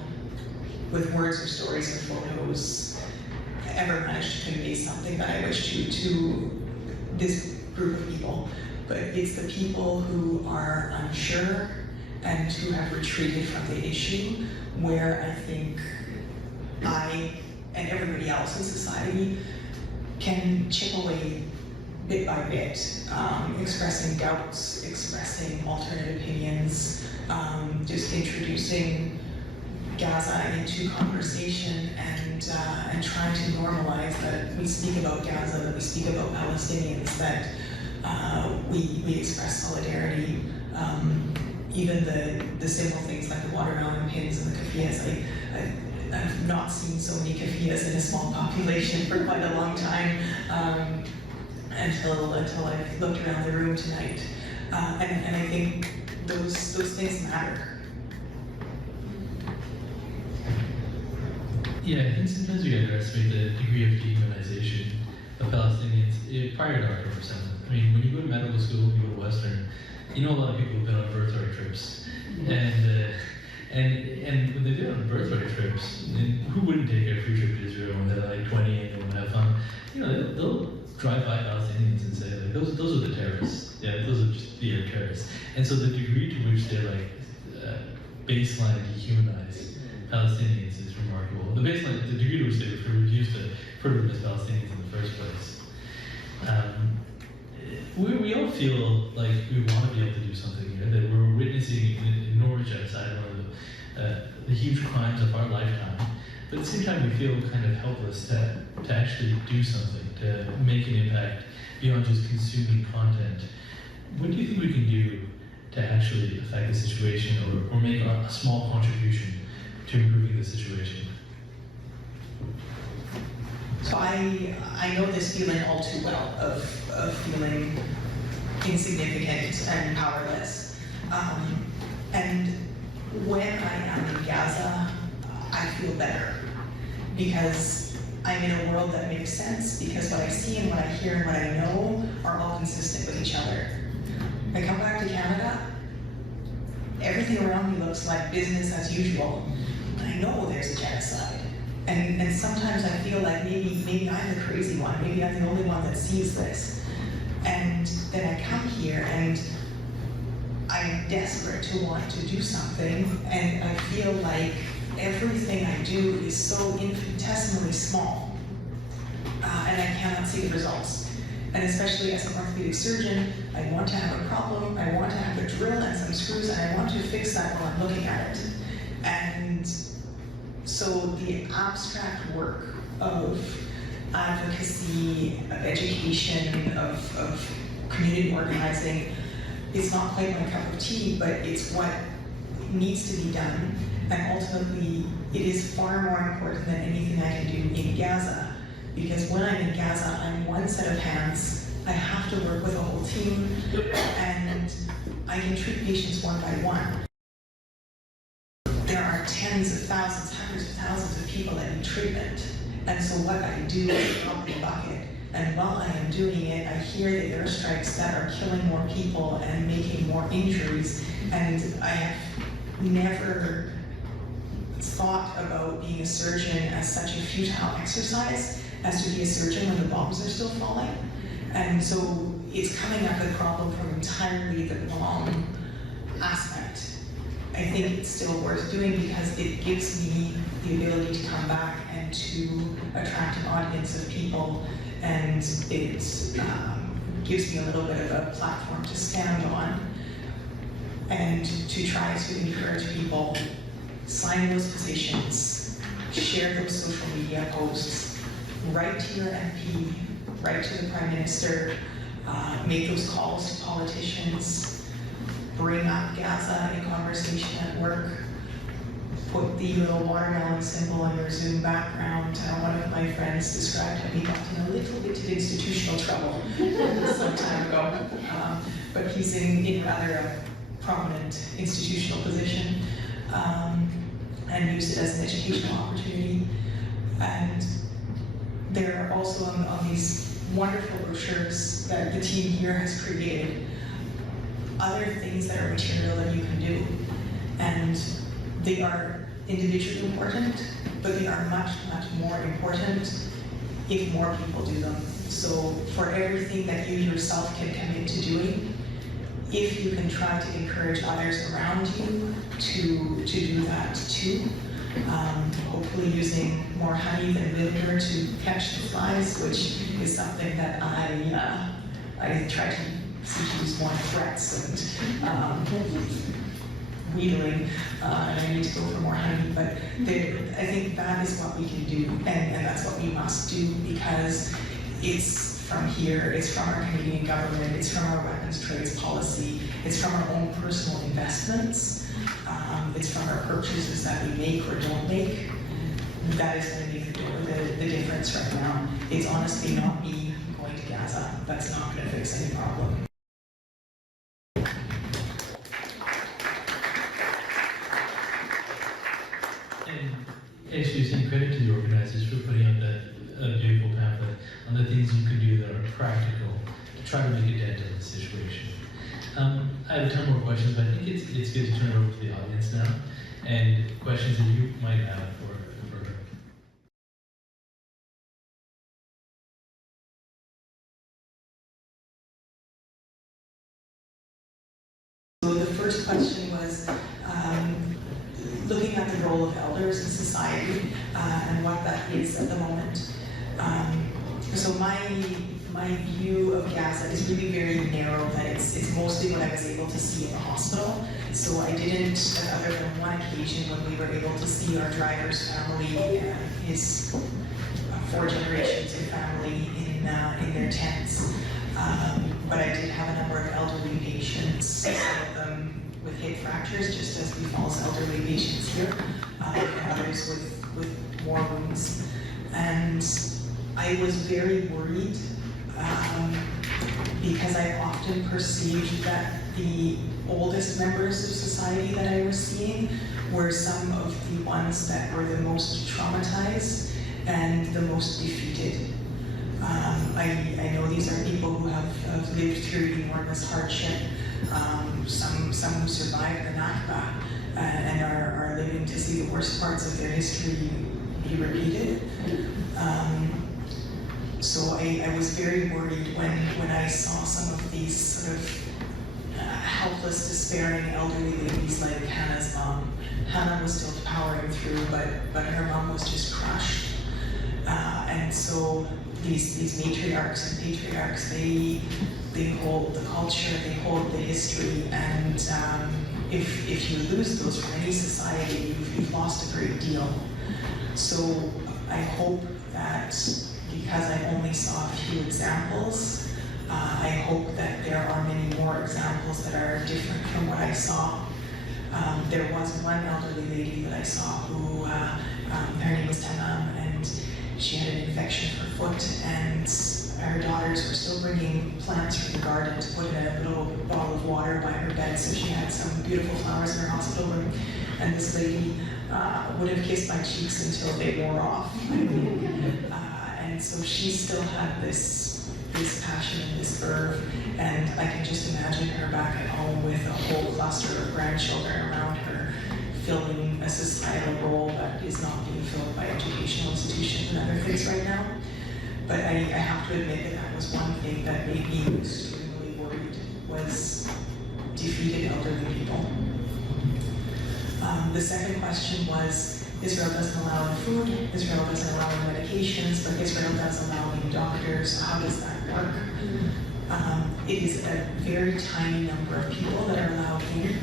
with words or stories or photos, ever manage to convey something that I wish to this group of people. But it's the people who are unsure and who have retreated from the issue where I think I and everybody else in society can chip away bit by bit, expressing doubts, expressing alternate opinions, just introducing Gaza into conversation and trying to normalize that we speak about Gaza, that we speak about Palestinians, that we express solidarity. Even the simple things like the watermelon pins and the keffiyehs. I've not seen so many keffiyehs in a small population for quite a long time until I've looked around the room tonight. And I think those things matter. Yeah, I think sometimes we underestimate the degree of dehumanization of Palestinians prior to October 7th. I mean, when you go to medical school, you go to Western, you know a lot of people have been on birthright trips. And when they've been on birthright trips, and who wouldn't take a free trip to Israel when they're like 20 and they want to have fun? You know, they'll drive by Palestinians and say, like, those are the terrorists. Yeah, those are just the terrorists. And so the degree to which they're like baseline dehumanize Palestinians is remarkable. The degree to which they refuse to refer to them as Palestinians in the first place. We all feel like we want to be able to do something here, that we're witnessing in Norwich outside one of the huge crimes of our lifetime. But at the same time, we feel kind of helpless to actually do something, to make an impact beyond just consuming content. What do you think we can do to actually affect the situation or make a small contribution to improving the situation? So I know this feeling all too well of feeling insignificant and powerless. And when I am in Gaza, I feel better because I'm in a world that makes sense, because what I see and what I hear and what I know are all consistent with each other. I come back to Canada, everything around me looks like business as usual. I know there's a genocide. And sometimes I feel like maybe I'm the crazy one, maybe I'm the only one that sees this. And then I come here and I'm desperate to want to do something, and I feel like everything I do is so infinitesimally small, and I cannot see the results. And especially as an orthopedic surgeon, I want to have a problem, I want to have a drill and some screws, and I want to fix that while I'm looking at it. And so the abstract work of advocacy, of education, of community organizing is not quite my cup of tea, but it's what needs to be done. And ultimately, it is far more important than anything I can do in Gaza, because when I'm in Gaza, I'm one set of hands. I have to work with a whole team, and I can treat patients one by one. There are tens of thousands, hundreds of thousands of people that need treatment. And so what I do is drop the bucket. And while I am doing it, I hear the airstrikes that are killing more people and making more injuries. And I have never thought about being a surgeon as such a futile exercise as to be a surgeon when the bombs are still falling. And so it's coming at the problem from entirely the wrong aspect. I think it's still worth doing because it gives me the ability to come back and to attract an audience of people, and it gives me a little bit of a platform to stand on and to try to encourage people, sign those petitions, share those social media posts, write to your MP, write to the Prime Minister, make those calls to politicians, bring up Gaza in conversation at work, put the little watermelon symbol on your Zoom background. One of my friends described how he got in a little bit of institutional trouble some time ago, but he's in rather a prominent institutional position, and used it as an educational opportunity. And there are also on these wonderful brochures that the team here has created other things that are material that you can do. And they are individually important, but they are much, much more important if more people do them. So for everything that you yourself can commit to doing, if you can try to encourage others around you to do that too, hopefully using more honey than vinegar to catch the flies, which is something that I try to use more threats and wheedling, and I need to go for more honey, but I think that is what we can do, and that's what we must do, because it's from here, it's from our Canadian government, it's from our weapons trades policy, it's from our own personal investments, it's from our purchases that we make or don't make. That is going to make the difference right now. It's honestly not me going to Gaza. That's not going to fix any problem. And actually, saying credit to the organizers for putting out that beautiful pamphlet on the things you can do that are practical to try to make a dent in the situation. I have a ton more questions, but I think it's good to turn it over to the audience now, and questions that you might have for her. So the first question was looking at the role of elders in society and what that is at the moment. So my view of Gaza is really very narrow, that it's mostly what I was able to see in the hospital. So I didn't, other than one occasion when we were able to see our driver's family, his 4 generations of family in their tents. But I did have a number of elderly patients, some of them with hip fractures, just as befalls elderly patients here, and others with more wounds. And I was very worried because I often perceived that the oldest members of society that I was seeing were some of the ones that were the most traumatized and the most defeated. I know these are people who have lived through enormous hardship, some who survived the Nakba and are living to see the worst parts of their history be repeated. So I was very worried when I saw some of these sort of helpless, despairing elderly ladies like Hannah's mom. Hannah was still powering through, but her mom was just crushed. And so these matriarchs and patriarchs, they hold the culture, they hold the history, and if you lose those from any society, you've lost a great deal. So I hope that, because I only saw a few examples, I hope that there are many more examples that are different from what I saw. There was one elderly lady that I saw who, her name was Tanam, and she had an infection in her foot, and her daughters were still bringing plants from the garden to put in a little bottle of water by her bed, so she had some beautiful flowers in her hospital room, and this lady would have kissed my cheeks until they wore off. And so she still had this passion and this verve, and I can just imagine her back at home with a whole cluster of grandchildren around her, filling a societal role that is not being filled by educational institutions and other things right now. But I have to admit that was one thing that made me extremely worried, was defeated elderly people. The second question was, Israel doesn't allow food, Israel doesn't allow medications, but Israel does allow doctors. How does that work? It is a very tiny number of people that are allowed in.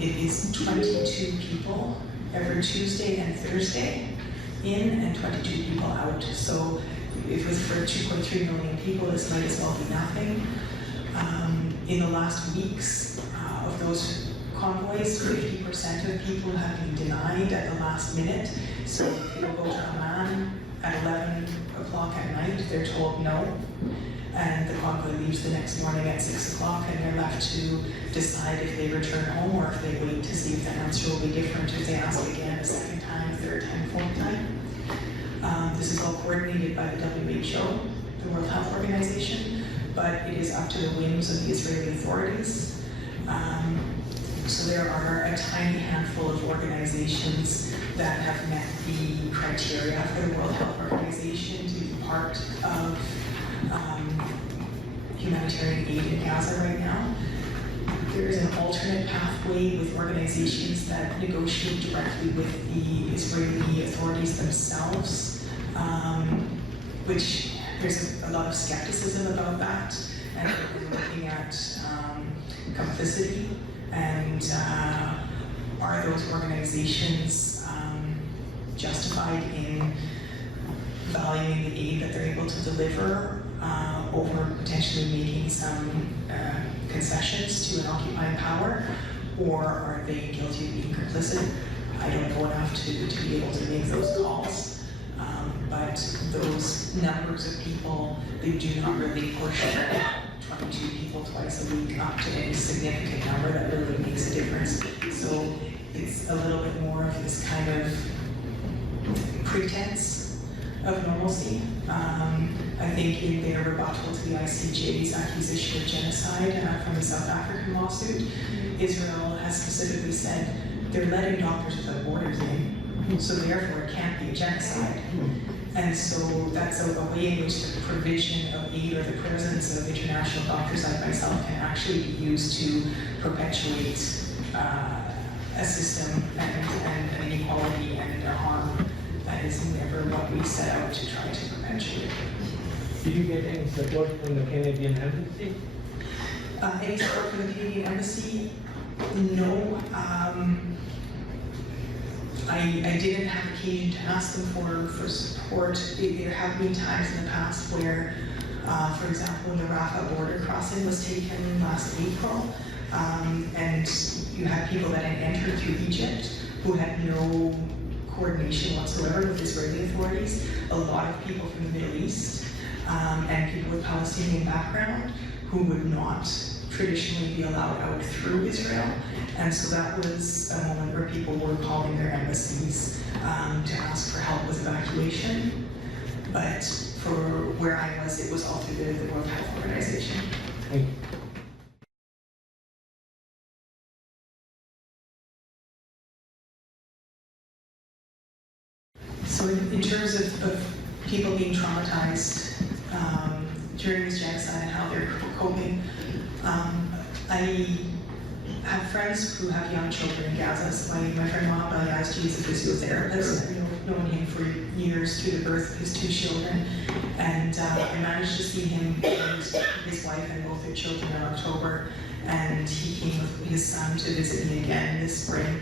It is 22 people every Tuesday and Thursday in, and 22 people out. So if it was for 2.3 million people, this might as well be nothing. In the last weeks of those convoys, 50% of people have been denied at the last minute. So if people go to Nunan at 11 o'clock at night, they're told no. And the convoy leaves the next morning at 6 o'clock, and they're left to decide if they return home or if they wait to see if the answer will be different if they ask again a second time, a third time, fourth time. This is all coordinated by the WHO, the World Health Organization, but it is up to the whims of the Israeli authorities. So there are a tiny handful of organizations that have met the criteria for the World Health Organization to be part of humanitarian aid in Gaza right now. There is an alternate pathway with organizations that negotiate directly with the Israeli authorities themselves, which there's a lot of skepticism about that, and we're looking at complicity and are those organizations justified in valuing the aid that they're able to deliver over potentially making some concessions to an occupying power, or are they guilty of being complicit? I don't know enough to be able to make those calls. But those numbers of people, they do not really push 22 people twice a week up to any significant number that really makes a difference. So it's a little bit more of this kind of pretense of normalcy. I think in their rebuttal to the ICJ's accusation of genocide from the South African lawsuit, Israel has specifically said they're letting Doctors Without Borders in, so therefore it can't be a genocide. And so that's a way in which the provision of aid or the presence of international doctors like myself can actually be used to perpetuate a system and an inequality and a harm that is never what we set out to try to perpetuate. Did you get any support from the Canadian Embassy? Any support from the Canadian Embassy? No. I didn't have occasion to ask them for support. There have been times in the past where, for example, when the Rafah border crossing was taken last April, and you had people that had entered through Egypt who had no coordination whatsoever with Israeli authorities, a lot of people from the Middle East, and people with Palestinian background who would not traditionally be allowed out through Israel. And so that was a moment where people were calling their embassies to ask for help with evacuation. But for where I was, it was all through the World Health Organization. Thank you. So in terms of people being traumatized during this genocide and how they're coping, I have friends who have young children in Gaza. So my friend Mohammed Yazdi is a physiotherapist. I've known him for years through the birth of his 2 children. And I managed to see him and his wife and both their children in October. And he came with his son to visit me again this spring.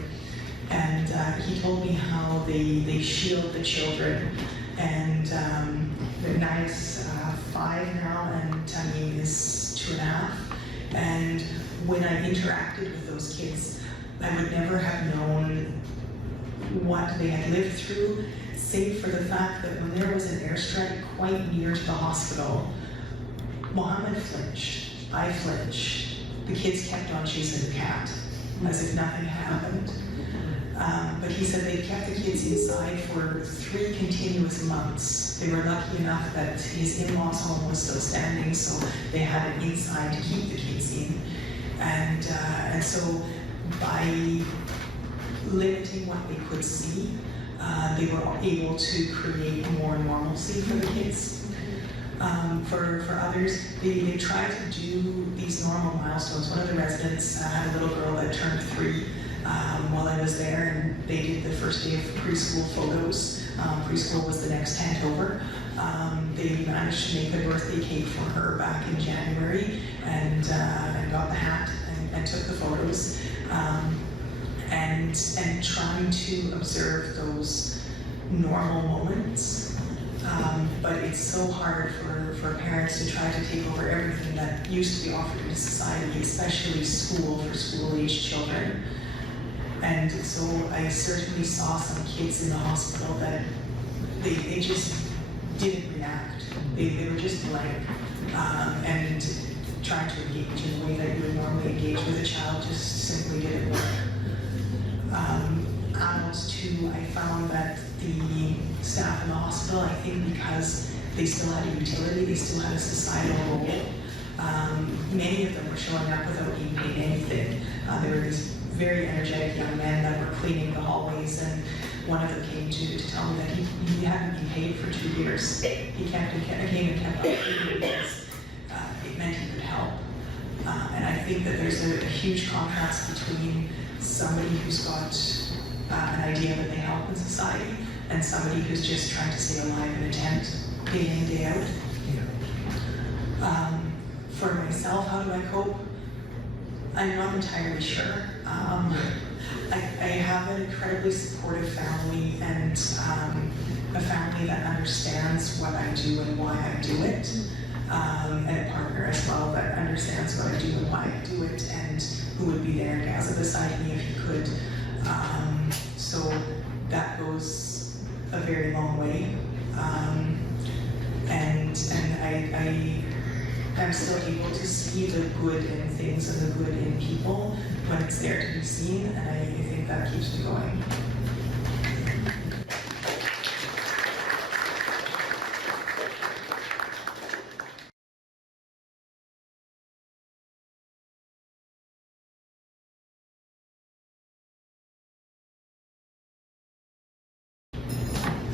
And he told me how they shield the children. And Nai's 5 now, and Tamim is 2.5. And when I interacted with those kids, I would never have known what they had lived through, save for the fact that when there was an airstrike quite near to the hospital, Mohammed flinched, I flinched. The kids kept on chasing the cat, as if nothing happened. But he said they'd kept the kids inside for 3 continuous months. They were lucky enough that his in-laws' home was still standing, so they had it inside to keep the kids in. And so by limiting what they could see, they were able to create more normalcy for the kids. For others, they tried to do these normal milestones. One of the residents had a little girl that turned 3 while I was there, and they did the first day of preschool photos. Preschool was the next tent over. They managed to make a birthday cake for her back in January, and got the hat and took the photos. And trying to observe those normal moments. But it's so hard for parents to try to take over everything that used to be offered in society, especially school for school-aged children. And so I certainly saw some kids in the hospital that they just didn't react. They were just blank. And trying to engage in the way that you would normally engage with a child just simply didn't work. Adults too, I found that the staff in the hospital, I think because they still had a utility, they still had a societal role, many of them were showing up without being paid anything. There were these very energetic young men that were cleaning the hallways, and one of them came to tell me that he hadn't been paid for 2 years. He came and kept on cleaning because it meant he could help. And I think that there's a huge contrast between somebody who's got an idea that they help in society and somebody who's just trying to stay alive in a tent day in, day out. For myself, how do I cope? I'm not entirely sure. I have an incredibly supportive family, and a family that understands what I do and why I do it. And a partner as well that understands what I do and why I do it, and who would be there in Gaza beside me if he could. So that goes a very long way. And I'm still able to see the good in things and the good in people when it's there to be seen, and I think that keeps me going.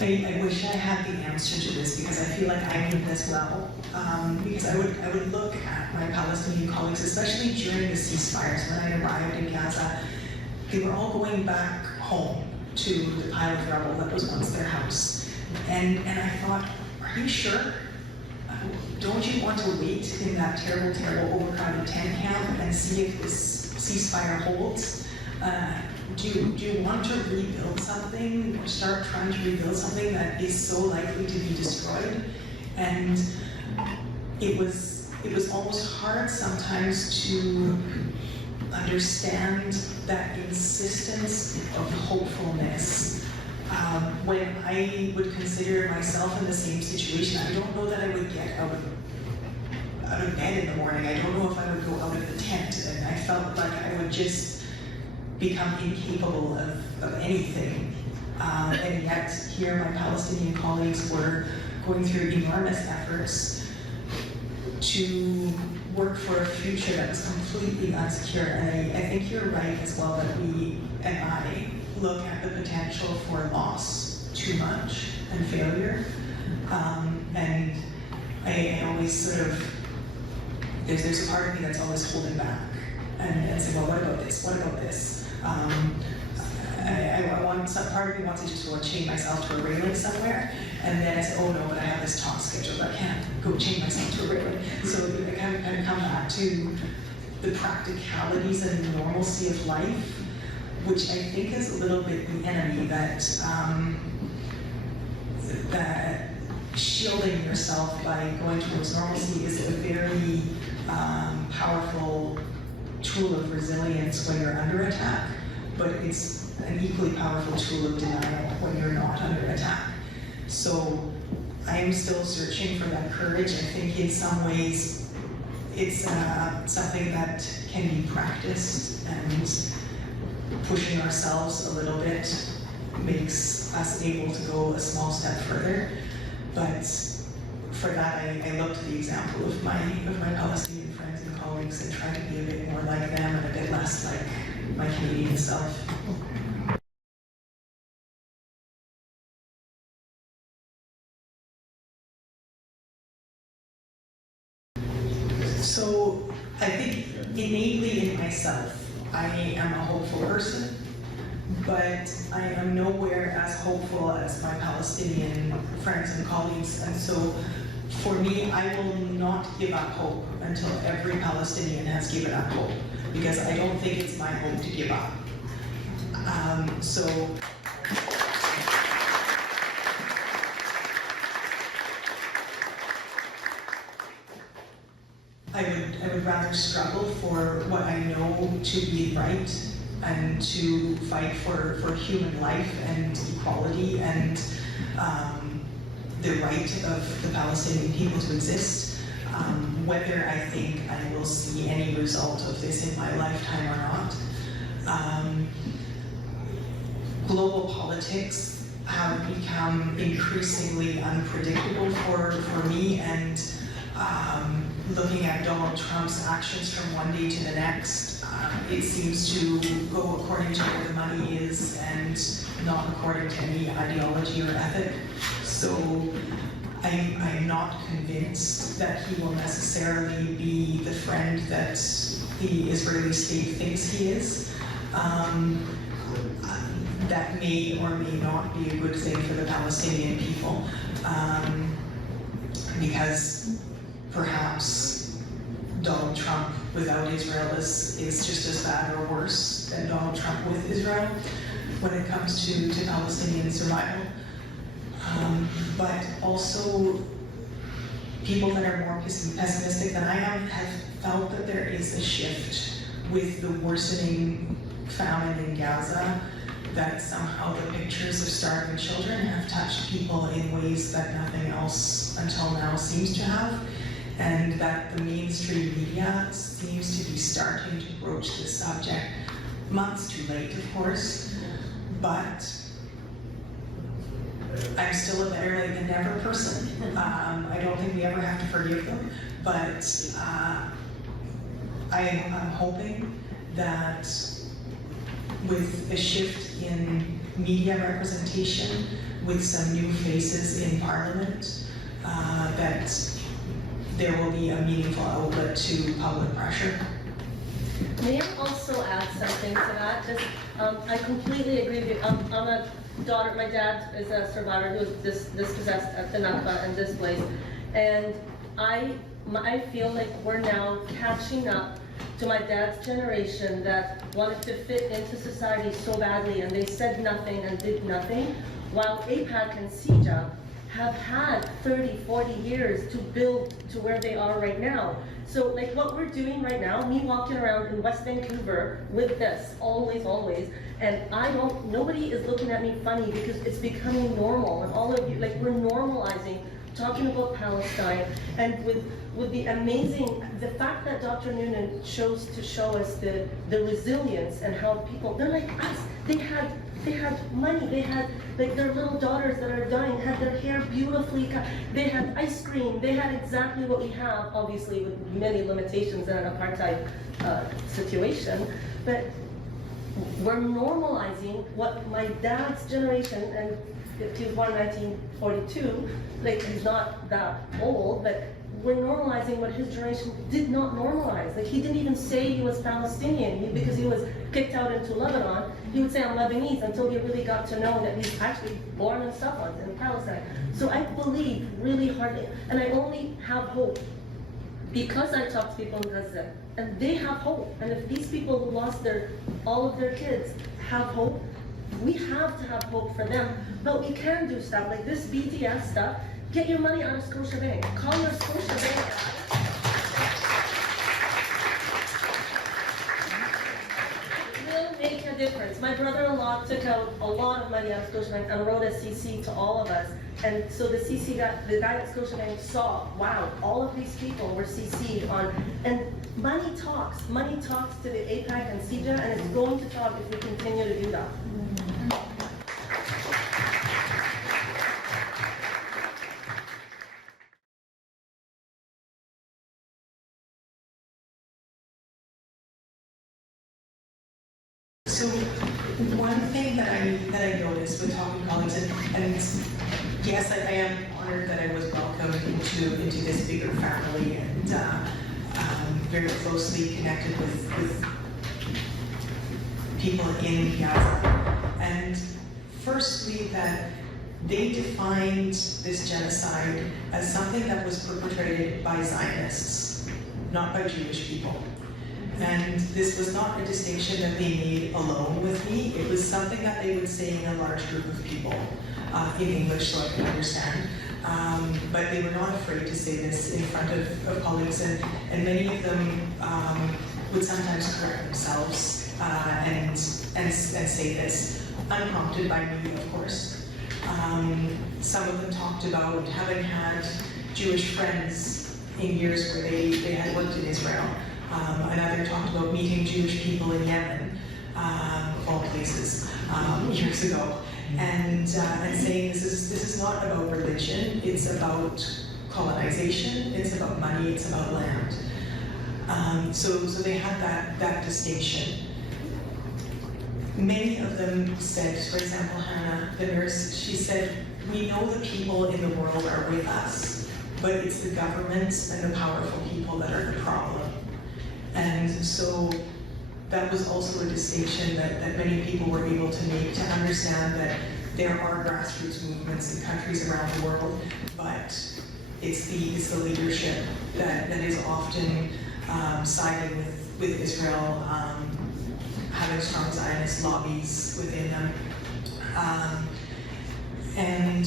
I wish I had the answer to this, because I feel like I need as well. Because I would look at my Palestinian colleagues, especially during the ceasefires when I arrived in Gaza. They were all going back home to the pile of rubble that was once their house. And I thought, are you sure? Don't you want to wait in that terrible, terrible overcrowded tent camp and see if this ceasefire holds? Do you want to rebuild something, or start trying to rebuild something that is so likely to be destroyed? And it was almost hard sometimes to understand that insistence of hopefulness. When I would consider myself in the same situation, I don't know that I would get out of bed in the morning. I don't know if I would go out of the tent, and I felt like I would just become incapable of anything. And yet here my Palestinian colleagues were going through enormous efforts to work for a future that was completely unsecure. And I think you're right as well that we and I look at the potential for loss too much and failure. And I always sort of, there's a part of me that's always holding back and saying, well, what about this? What about this? I want, some part of me wants to just go and chain myself to a railing somewhere, and then I say, oh no, but I have this talk scheduled, I can't go chain myself to a railing. So I kind of come back to the practicalities and normalcy of life, which I think is a little bit the enemy, that that shielding yourself by going towards normalcy is a very powerful tool of resilience when you're under attack, but it's an equally powerful tool of denial when you're not under attack. So I am still searching for that courage. I think in some ways it's something that can be practiced, and pushing ourselves a little bit makes us able to go a small step further. But for that, I look to the example of my Palestinian friends and colleagues and try to be a bit more like them and a bit less like my Canadian self. So I think innately in myself, I am a hopeful person. but I am nowhere as hopeful as my Palestinian friends and colleagues. And so for me, I will not give up hope until every Palestinian has given up hope, because I don't think it's my hope to give up. I would rather struggle for what I know to be right and to fight for human life and equality and the right of the Palestinian people to exist. Whether I think I will see any result of this in my lifetime or not. Global politics have become increasingly unpredictable for me, and looking at Donald Trump's actions from one day to the next, it seems to go according to where the money is and not according to any ideology or ethic. So I'm not convinced that he will necessarily be the friend that the Israeli state thinks he is. That may or may not be a good thing for the Palestinian people, because perhaps Donald Trump without Israel is just as bad or worse than Donald Trump with Israel when it comes to Palestinian survival. But also, people that are more pessimistic than I am have felt that there is a shift with the worsening famine in Gaza, that somehow the pictures of starving children have touched people in ways that nothing else until now seems to have, and that the mainstream media seems to be starting to broach this subject. Months too late, of course, but I'm still a better late than never person. I don't think we ever have to forgive them, but I'm hoping that with a shift in media representation, with some new faces in Parliament, that there will be a meaningful outlet to public pressure. May I also add something to that? Just, I completely agree with you. I'm a daughter, my dad is a survivor who was dispossessed at the Nakba and displaced. And I feel like we're now catching up to my dad's generation that wanted to fit into society so badly, and they said nothing and did nothing, while AIPAC and CIJA have had 30, 40 years to build to where they are right now. So like what we're doing right now, me walking around in West Vancouver with this, always, and nobody is looking at me funny because it's becoming normal, and all of you, like we're normalizing talking about Palestine, and with the amazing, the fact that Dr. Nunan chose to show us the resilience and how people, they're like us, they had money, they had like their little daughters that are dying, had their hair beautifully cut, they had ice cream, they had exactly what we have, obviously with many limitations in an apartheid situation, but we're normalizing what my dad's generation, and he was born in 1942, like he's not that old, but we're normalizing what his generation did not normalize. Like he didn't even say he was Palestinian because he was kicked out into Lebanon. He would say I'm Lebanese until he really got to know that he's actually born in Safwan in Palestine. So I believe really hard, and I only have hope because I talk to people in Gaza, and they have hope. And if these people who lost all of their kids have hope, we have to have hope for them. But we can do stuff like this BTS stuff. Get your money out of Scotiabank. Call your Scotiabank guy. It will make a difference. My brother-in-law took out a lot of money out of Scotiabank and wrote a CC to all of us. And so the CC the guy at Scotiabank saw, wow, all of these people were CC'd on, and money talks to the AIPAC and CIJA, and it's going to talk if we continue to do that. So one thing that I noticed with talking to colleagues, and yes, I am honored that I was welcomed into this bigger family and very closely connected with people in Gaza. first believe that they defined this genocide as something that was perpetrated by Zionists, not by Jewish people. And this was not a distinction that they made alone with me. It was something that they would say in a large group of people in English, so I could understand. But they were not afraid to say this in front of colleagues, and many of them would sometimes correct themselves and say this, unprompted by me, of course. Some of them talked about having had Jewish friends in years where they had worked in Israel. Another talked about meeting Jewish people in Yemen, of all places, years ago, and saying this is not about religion, it's about colonization, it's about money, it's about land. So they had that distinction. Many of them said, for example, Hannah, the nurse, she said, we know the people in the world are with us, but it's the governments and the powerful people that are the problem. And so that was also a distinction that many people were able to make, to understand that there are grassroots movements in countries around the world, but it's the leadership that is often siding with Israel, having strong Zionist lobbies within them. And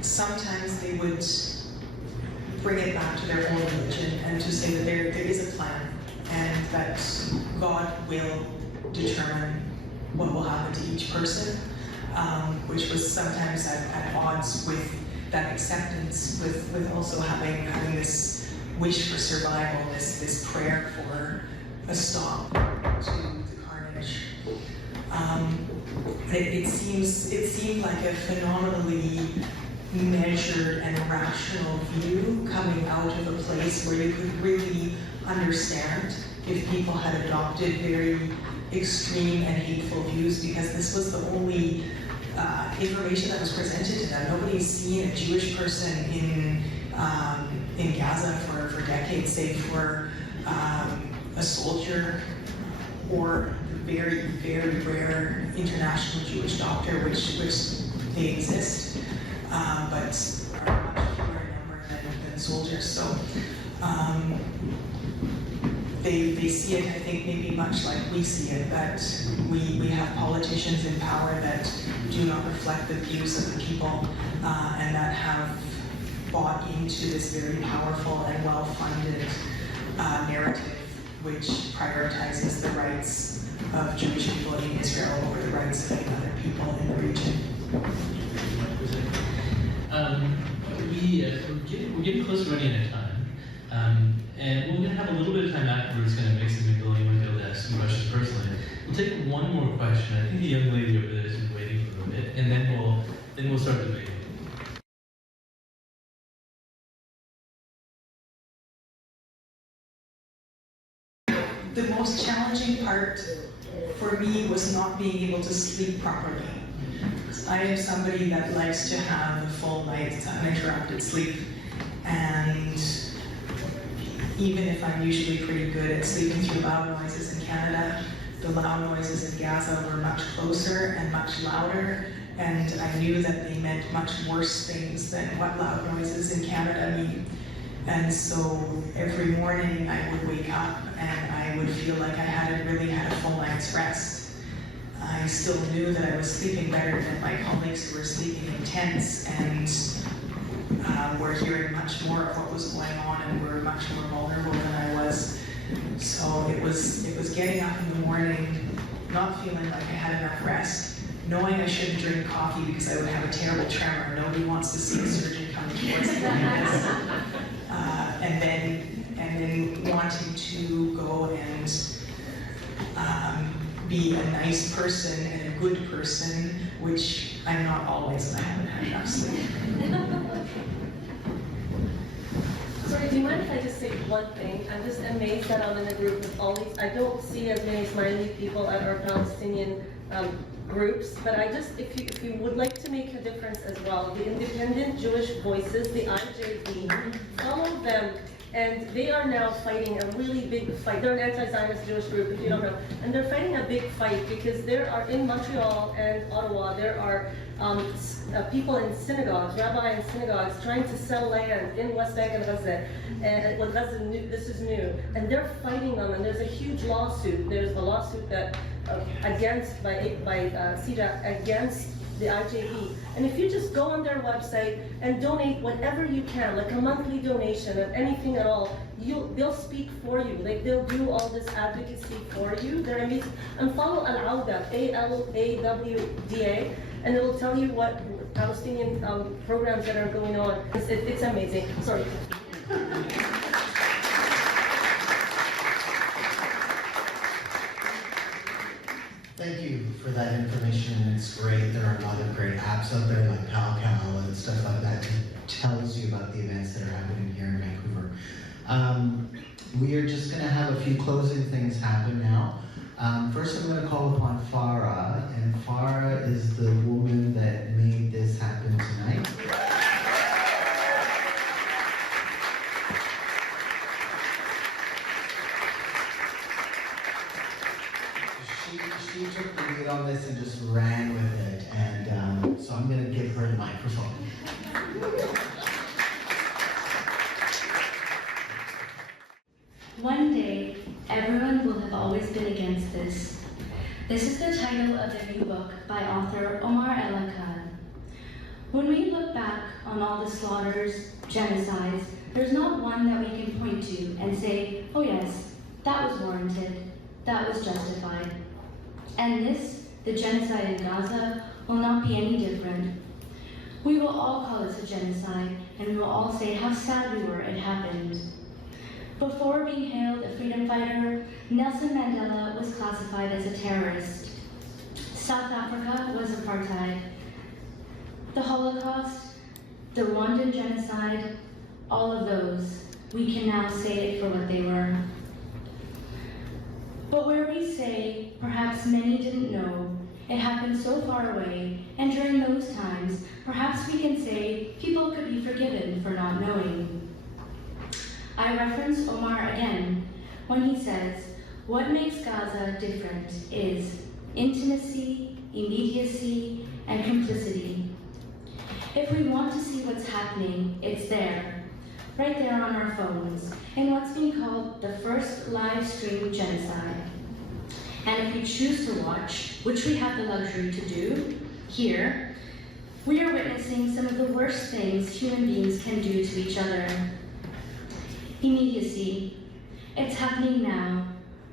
sometimes they would bring it back to their own religion and to say that there is a plan and that God will determine what will happen to each person, which was sometimes at odds with that acceptance, with also having this wish for survival, this prayer for a stop to the carnage. It seemed like a phenomenally measured and rational view coming out of a place where you could really understand if people had adopted very extreme and hateful views, because this was the only information that was presented to them. Nobody's seen a Jewish person in Gaza for decades, save for a soldier or very, very rare international Jewish doctor, which they exist, but are much fewer in number than soldiers. So they see it, I think, maybe much like we see it, that we have politicians in power that do not reflect the views of the people and that have bought into this very powerful and well-funded narrative which prioritizes the rights of Jewish people in Israel over the rights of other people in the region. We're getting close to running out of time. And we're going to have a little bit of time afterwards, kind of mix it, maybe Billy might be able to ask some questions personally. We'll take one more question. I think the young lady over there has been waiting for a little bit, and then we'll start debating. The most challenging part for me was not being able to sleep properly. I am somebody that likes to have a full night's uninterrupted sleep, and even if I'm usually pretty good at sleeping through loud noises in Canada, the loud noises in Gaza were much closer and much louder, and I knew that they meant much worse things than what loud noises in Canada mean. And so every morning I would wake up and I would feel like I hadn't really had a full night's rest. I still knew that I was sleeping better than my colleagues who were sleeping in tents and were hearing much more of what was going on and were much more vulnerable than I was. So it was getting up in the morning, not feeling like I had enough rest, knowing I shouldn't drink coffee because I would have a terrible tremor. Nobody wants to see a surgeon coming towards me like this. And then wanting to go and be a nice person and a good person, which I'm not always, and I haven't had enough sleep. Sorry, do you mind if I just say one thing? I'm just amazed that I'm in a group with all these, I don't see as many Ismaili people at our Palestinian groups, but I just, if you would like to make a difference as well, the Independent Jewish Voices, the IJV, follow them And they are now fighting a really big fight. They're an anti-Zionist Jewish group, if you don't know. And they're fighting a big fight because there are, in Montreal and Ottawa, there are people in synagogues, rabbi in synagogues, trying to sell land in West Bank and Gaza. And well, Gaza, this is new. And they're fighting them, and there's a huge lawsuit. There's a lawsuit that against, by CJAC, against the IJP. And if you just go on their website and donate whatever you can, like a monthly donation of anything at all, they'll speak for you. Like, they'll do all this advocacy for you. They're amazing. And follow Al-Awda, ALAWDA, and it will tell you what Palestinian programs that are going on. It's amazing. Sorry. Thank you for that information, and it's great. There are a lot of great apps out there like PalCal and stuff like that that tells you about the events that are happening here in Vancouver. We are just going to have a few closing things happen now. First, I'm going to call upon Farah, and Farah is the woman that made this happen tonight. She took the lead on this and just ran with it, and so I'm going to give her the microphone. One day, everyone will have always been against this. This is the title of the new book by author Omar El-Akkad. When we look back on all the slaughters, genocides, there's not one that we can point to and say, oh yes, that was warranted, that was justified. And this, the genocide in Gaza, will not be any different. We will all call this a genocide, and we will all say how sad we were it happened. Before being hailed a freedom fighter, Nelson Mandela was classified as a terrorist. South Africa was apartheid. The Holocaust, the Rwandan genocide, all of those, we can now say it for what they were. But where we say, perhaps many didn't know, it happened so far away, and during those times, perhaps we can say people could be forgiven for not knowing. I reference Omar again when he says, what makes Gaza different is intimacy, immediacy, and complicity. If we want to see what's happening, it's there, right there on our phones, in what's being called the first live stream genocide. And if we choose to watch, which we have the luxury to do, here, we are witnessing some of the worst things human beings can do to each other. Immediacy. It's happening now,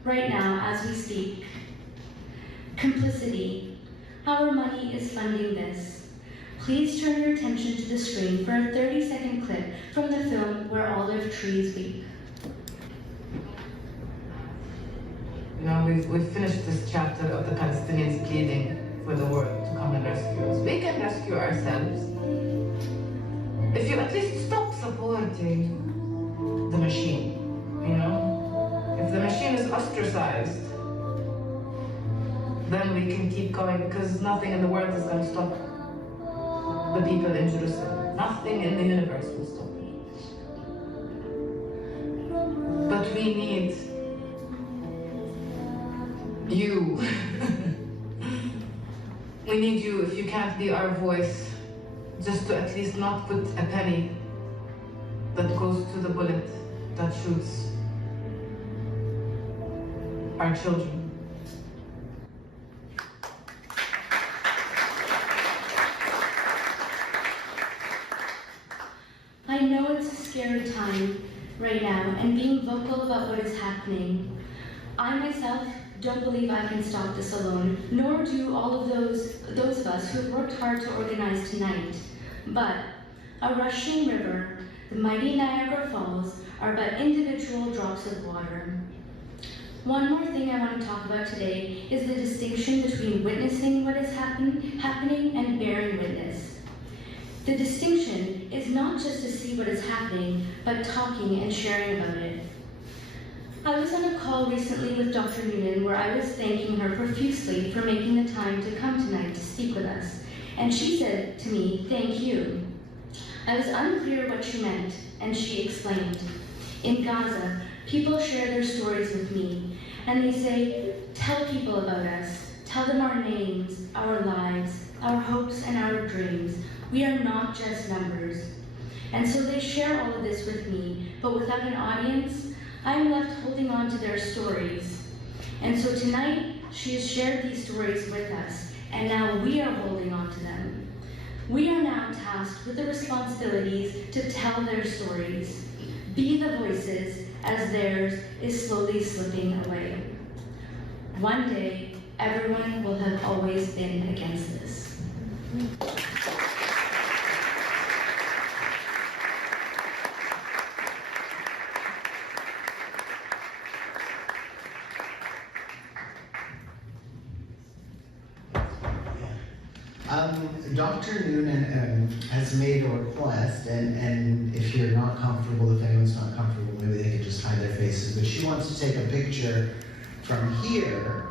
right now as we speak. Complicity. Our money is funding this. Please turn your attention to the screen for a 30-second clip from the film Where Olive Trees Weep. You know, we've finished this chapter of the Palestinians pleading for the world to come and rescue us. We can rescue ourselves if you at least stop supporting the machine, you know? If the machine is ostracized, then we can keep going, because nothing in the world is going to stop the people in Jerusalem. Nothing in the universe will stop it. But we need you. We need you. If you can't be our voice, just to at least not put a penny that goes to the bullet that shoots our children. I know it's a scary time right now, and being vocal about what is happening. I myself don't believe I can stop this alone, nor do all of those of us who have worked hard to organize tonight. But a rushing river, the mighty Niagara Falls, are but individual drops of water. One more thing I want to talk about today is the distinction between witnessing what is happening and bearing witness. The distinction is not just to see what is happening, but talking and sharing about it. I was on a call recently with Dr. Nunan where I was thanking her profusely for making the time to come tonight to speak with us. And she said to me, "Thank you." I was unclear what she meant, and she explained. In Gaza, people share their stories with me, and they say, tell people about us. Tell them our names, our lives, our hopes, and our dreams. We are not just numbers. And so they share all of this with me, but without an audience, I am left holding on to their stories. And so tonight, she has shared these stories with us, and now we are holding on to them. We are now tasked with the responsibilities to tell their stories, be the voices as theirs is slowly slipping away. One day, everyone will have always been against this. Dr. Nunan has made a request, and if you're not comfortable, if anyone's not comfortable, maybe they could just hide their faces, but she wants to take a picture from here,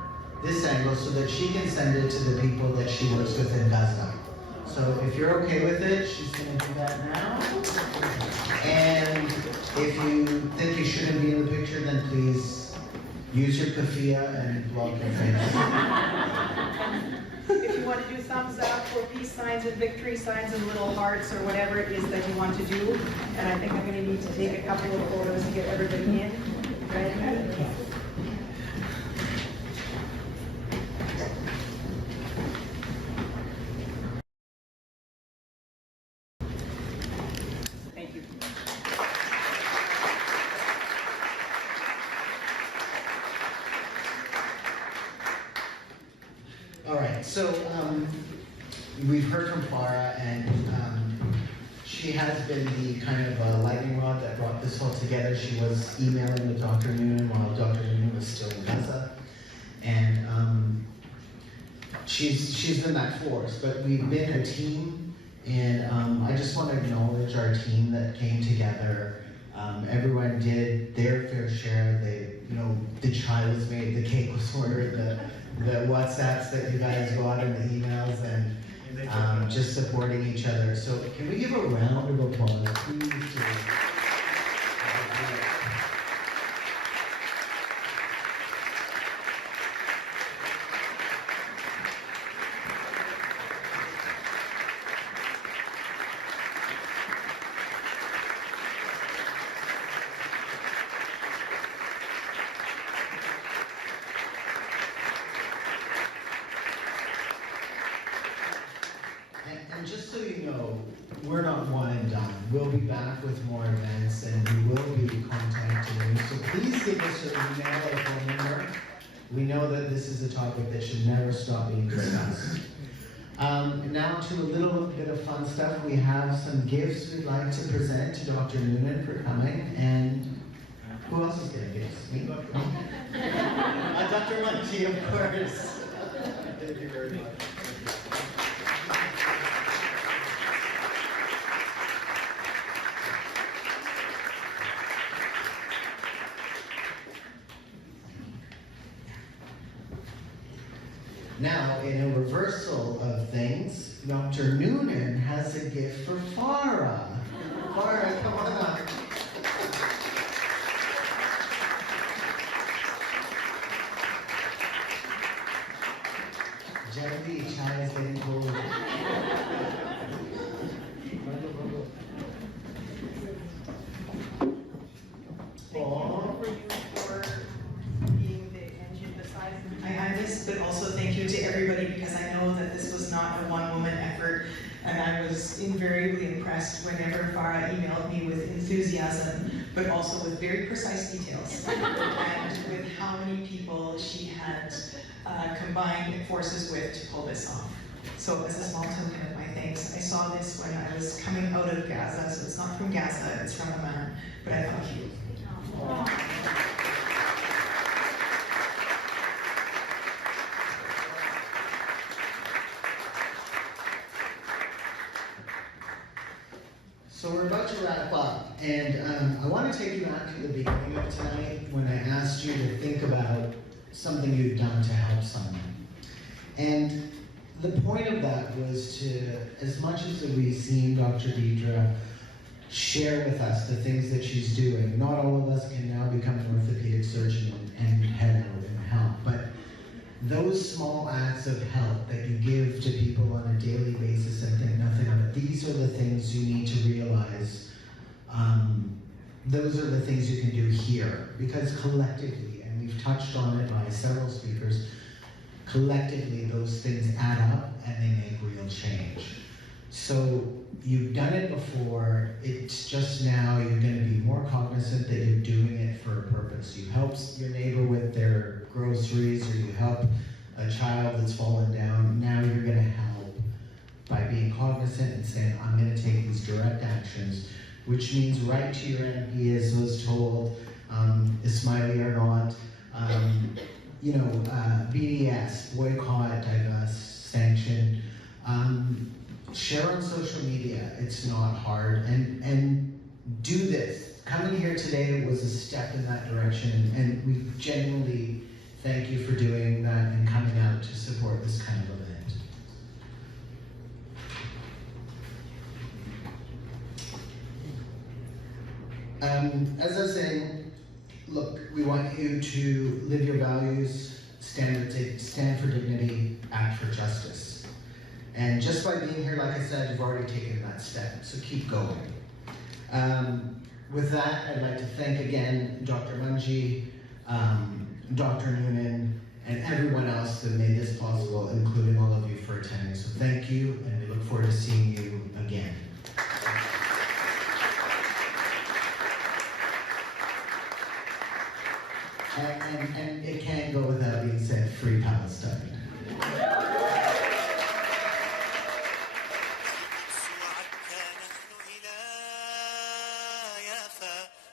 this angle, so that she can send it to the people that she works with in Gaza. So if you're okay with it, she's going to do that now. And if you think you shouldn't be in the picture, then please use your kafia and block your face. If you want to do thumbs up or peace signs and victory signs and little hearts or whatever it is that you want to do. And I think I'm going to need to take a couple of photos to get everybody in. Right? Thank you. All right, so we've heard from Clara, and she has been the kind of lightning rod that brought this all together. She was emailing with Dr. Nunan while Dr. Nunan was still in Gaza, and she's been that force. But we've been a team, and I just want to acknowledge our team that came together. Everyone did their fair share. The chai was made, the cake was ordered, the WhatsApps that you guys got and the emails, and just supporting each other. So can we give a round of applause, please? And just so you know, we're not one and done. We'll be back with more events, and we will be contacting you. So please give us your email or phone number. We know that this is a topic that should never stop being discussed. Now to a little bit of fun stuff. We have some gifts we'd like to present to Dr. Nunan for coming, and who else is getting gifts? Me? Dr. Munchie, of course. Thank you very much. Now, in a reversal of things, Dr. Nunan has a gift for Farah. Farah, come on up. Gently, chai is getting cold. I have this, but also thank you to everybody, because I know that this was not a one-woman effort, and I was invariably impressed whenever Farah emailed me with enthusiasm, but also with very precise details, and with how many people she had combined forces with to pull this off. So as a small token of my thanks, I saw this when I was coming out of Gaza, so it's not from Gaza, it's from Amman, but I thought of you. So we're about to wrap up, and I want to take you back to the beginning of tonight when I asked you to think about something you've done to help someone. And the point of that was to, as much as we've seen Dr. Deirdre share with us the things that she's doing. Not all of us can now become an orthopedic surgeon and head out and help, but those small acts of help that you give to people on a daily basis and think nothing of it, these are the things you need to realize. Those are the things you can do here, because collectively, and we've touched on it by several speakers, collectively those things add up and they make real change. So you've done it before, it's just now you're going to be more cognizant that you're doing it for a purpose. You help your neighbor with their groceries, or you help a child that's fallen down. Now you're going to help by being cognizant and saying, I'm going to take these direct actions, which means write to your MP, as was told, Ismaili or not, BDS, boycott, divest, sanction, share on social media. It's not hard, and do this. Coming here today was a step in that direction, and we genuinely thank you for doing that and coming out to support this kind of event. As I was saying, look, we want you to live your values, stand for dignity, act for justice. And just by being here, like I said, you've already taken that step, so keep going. With that, I'd like to thank again Dr. Munji, Dr. Nunan, and everyone else that made this possible, including all of you for attending. So thank you, and we look forward to seeing you again. And it can't go without being said, free Palestine.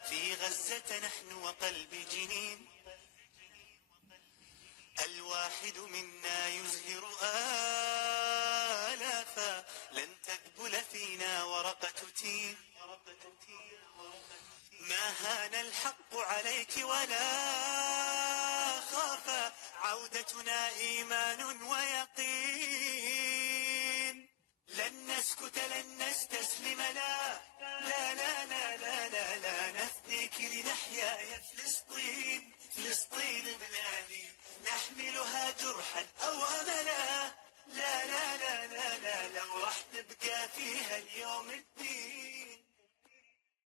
في غزة نحن وقلب جنين الواحد منا يزهر آلافا لن تذبل فينا ورقة تين ما هان الحق عليك ولا خافا عودتنا إيمان ويقين لن نسكت لن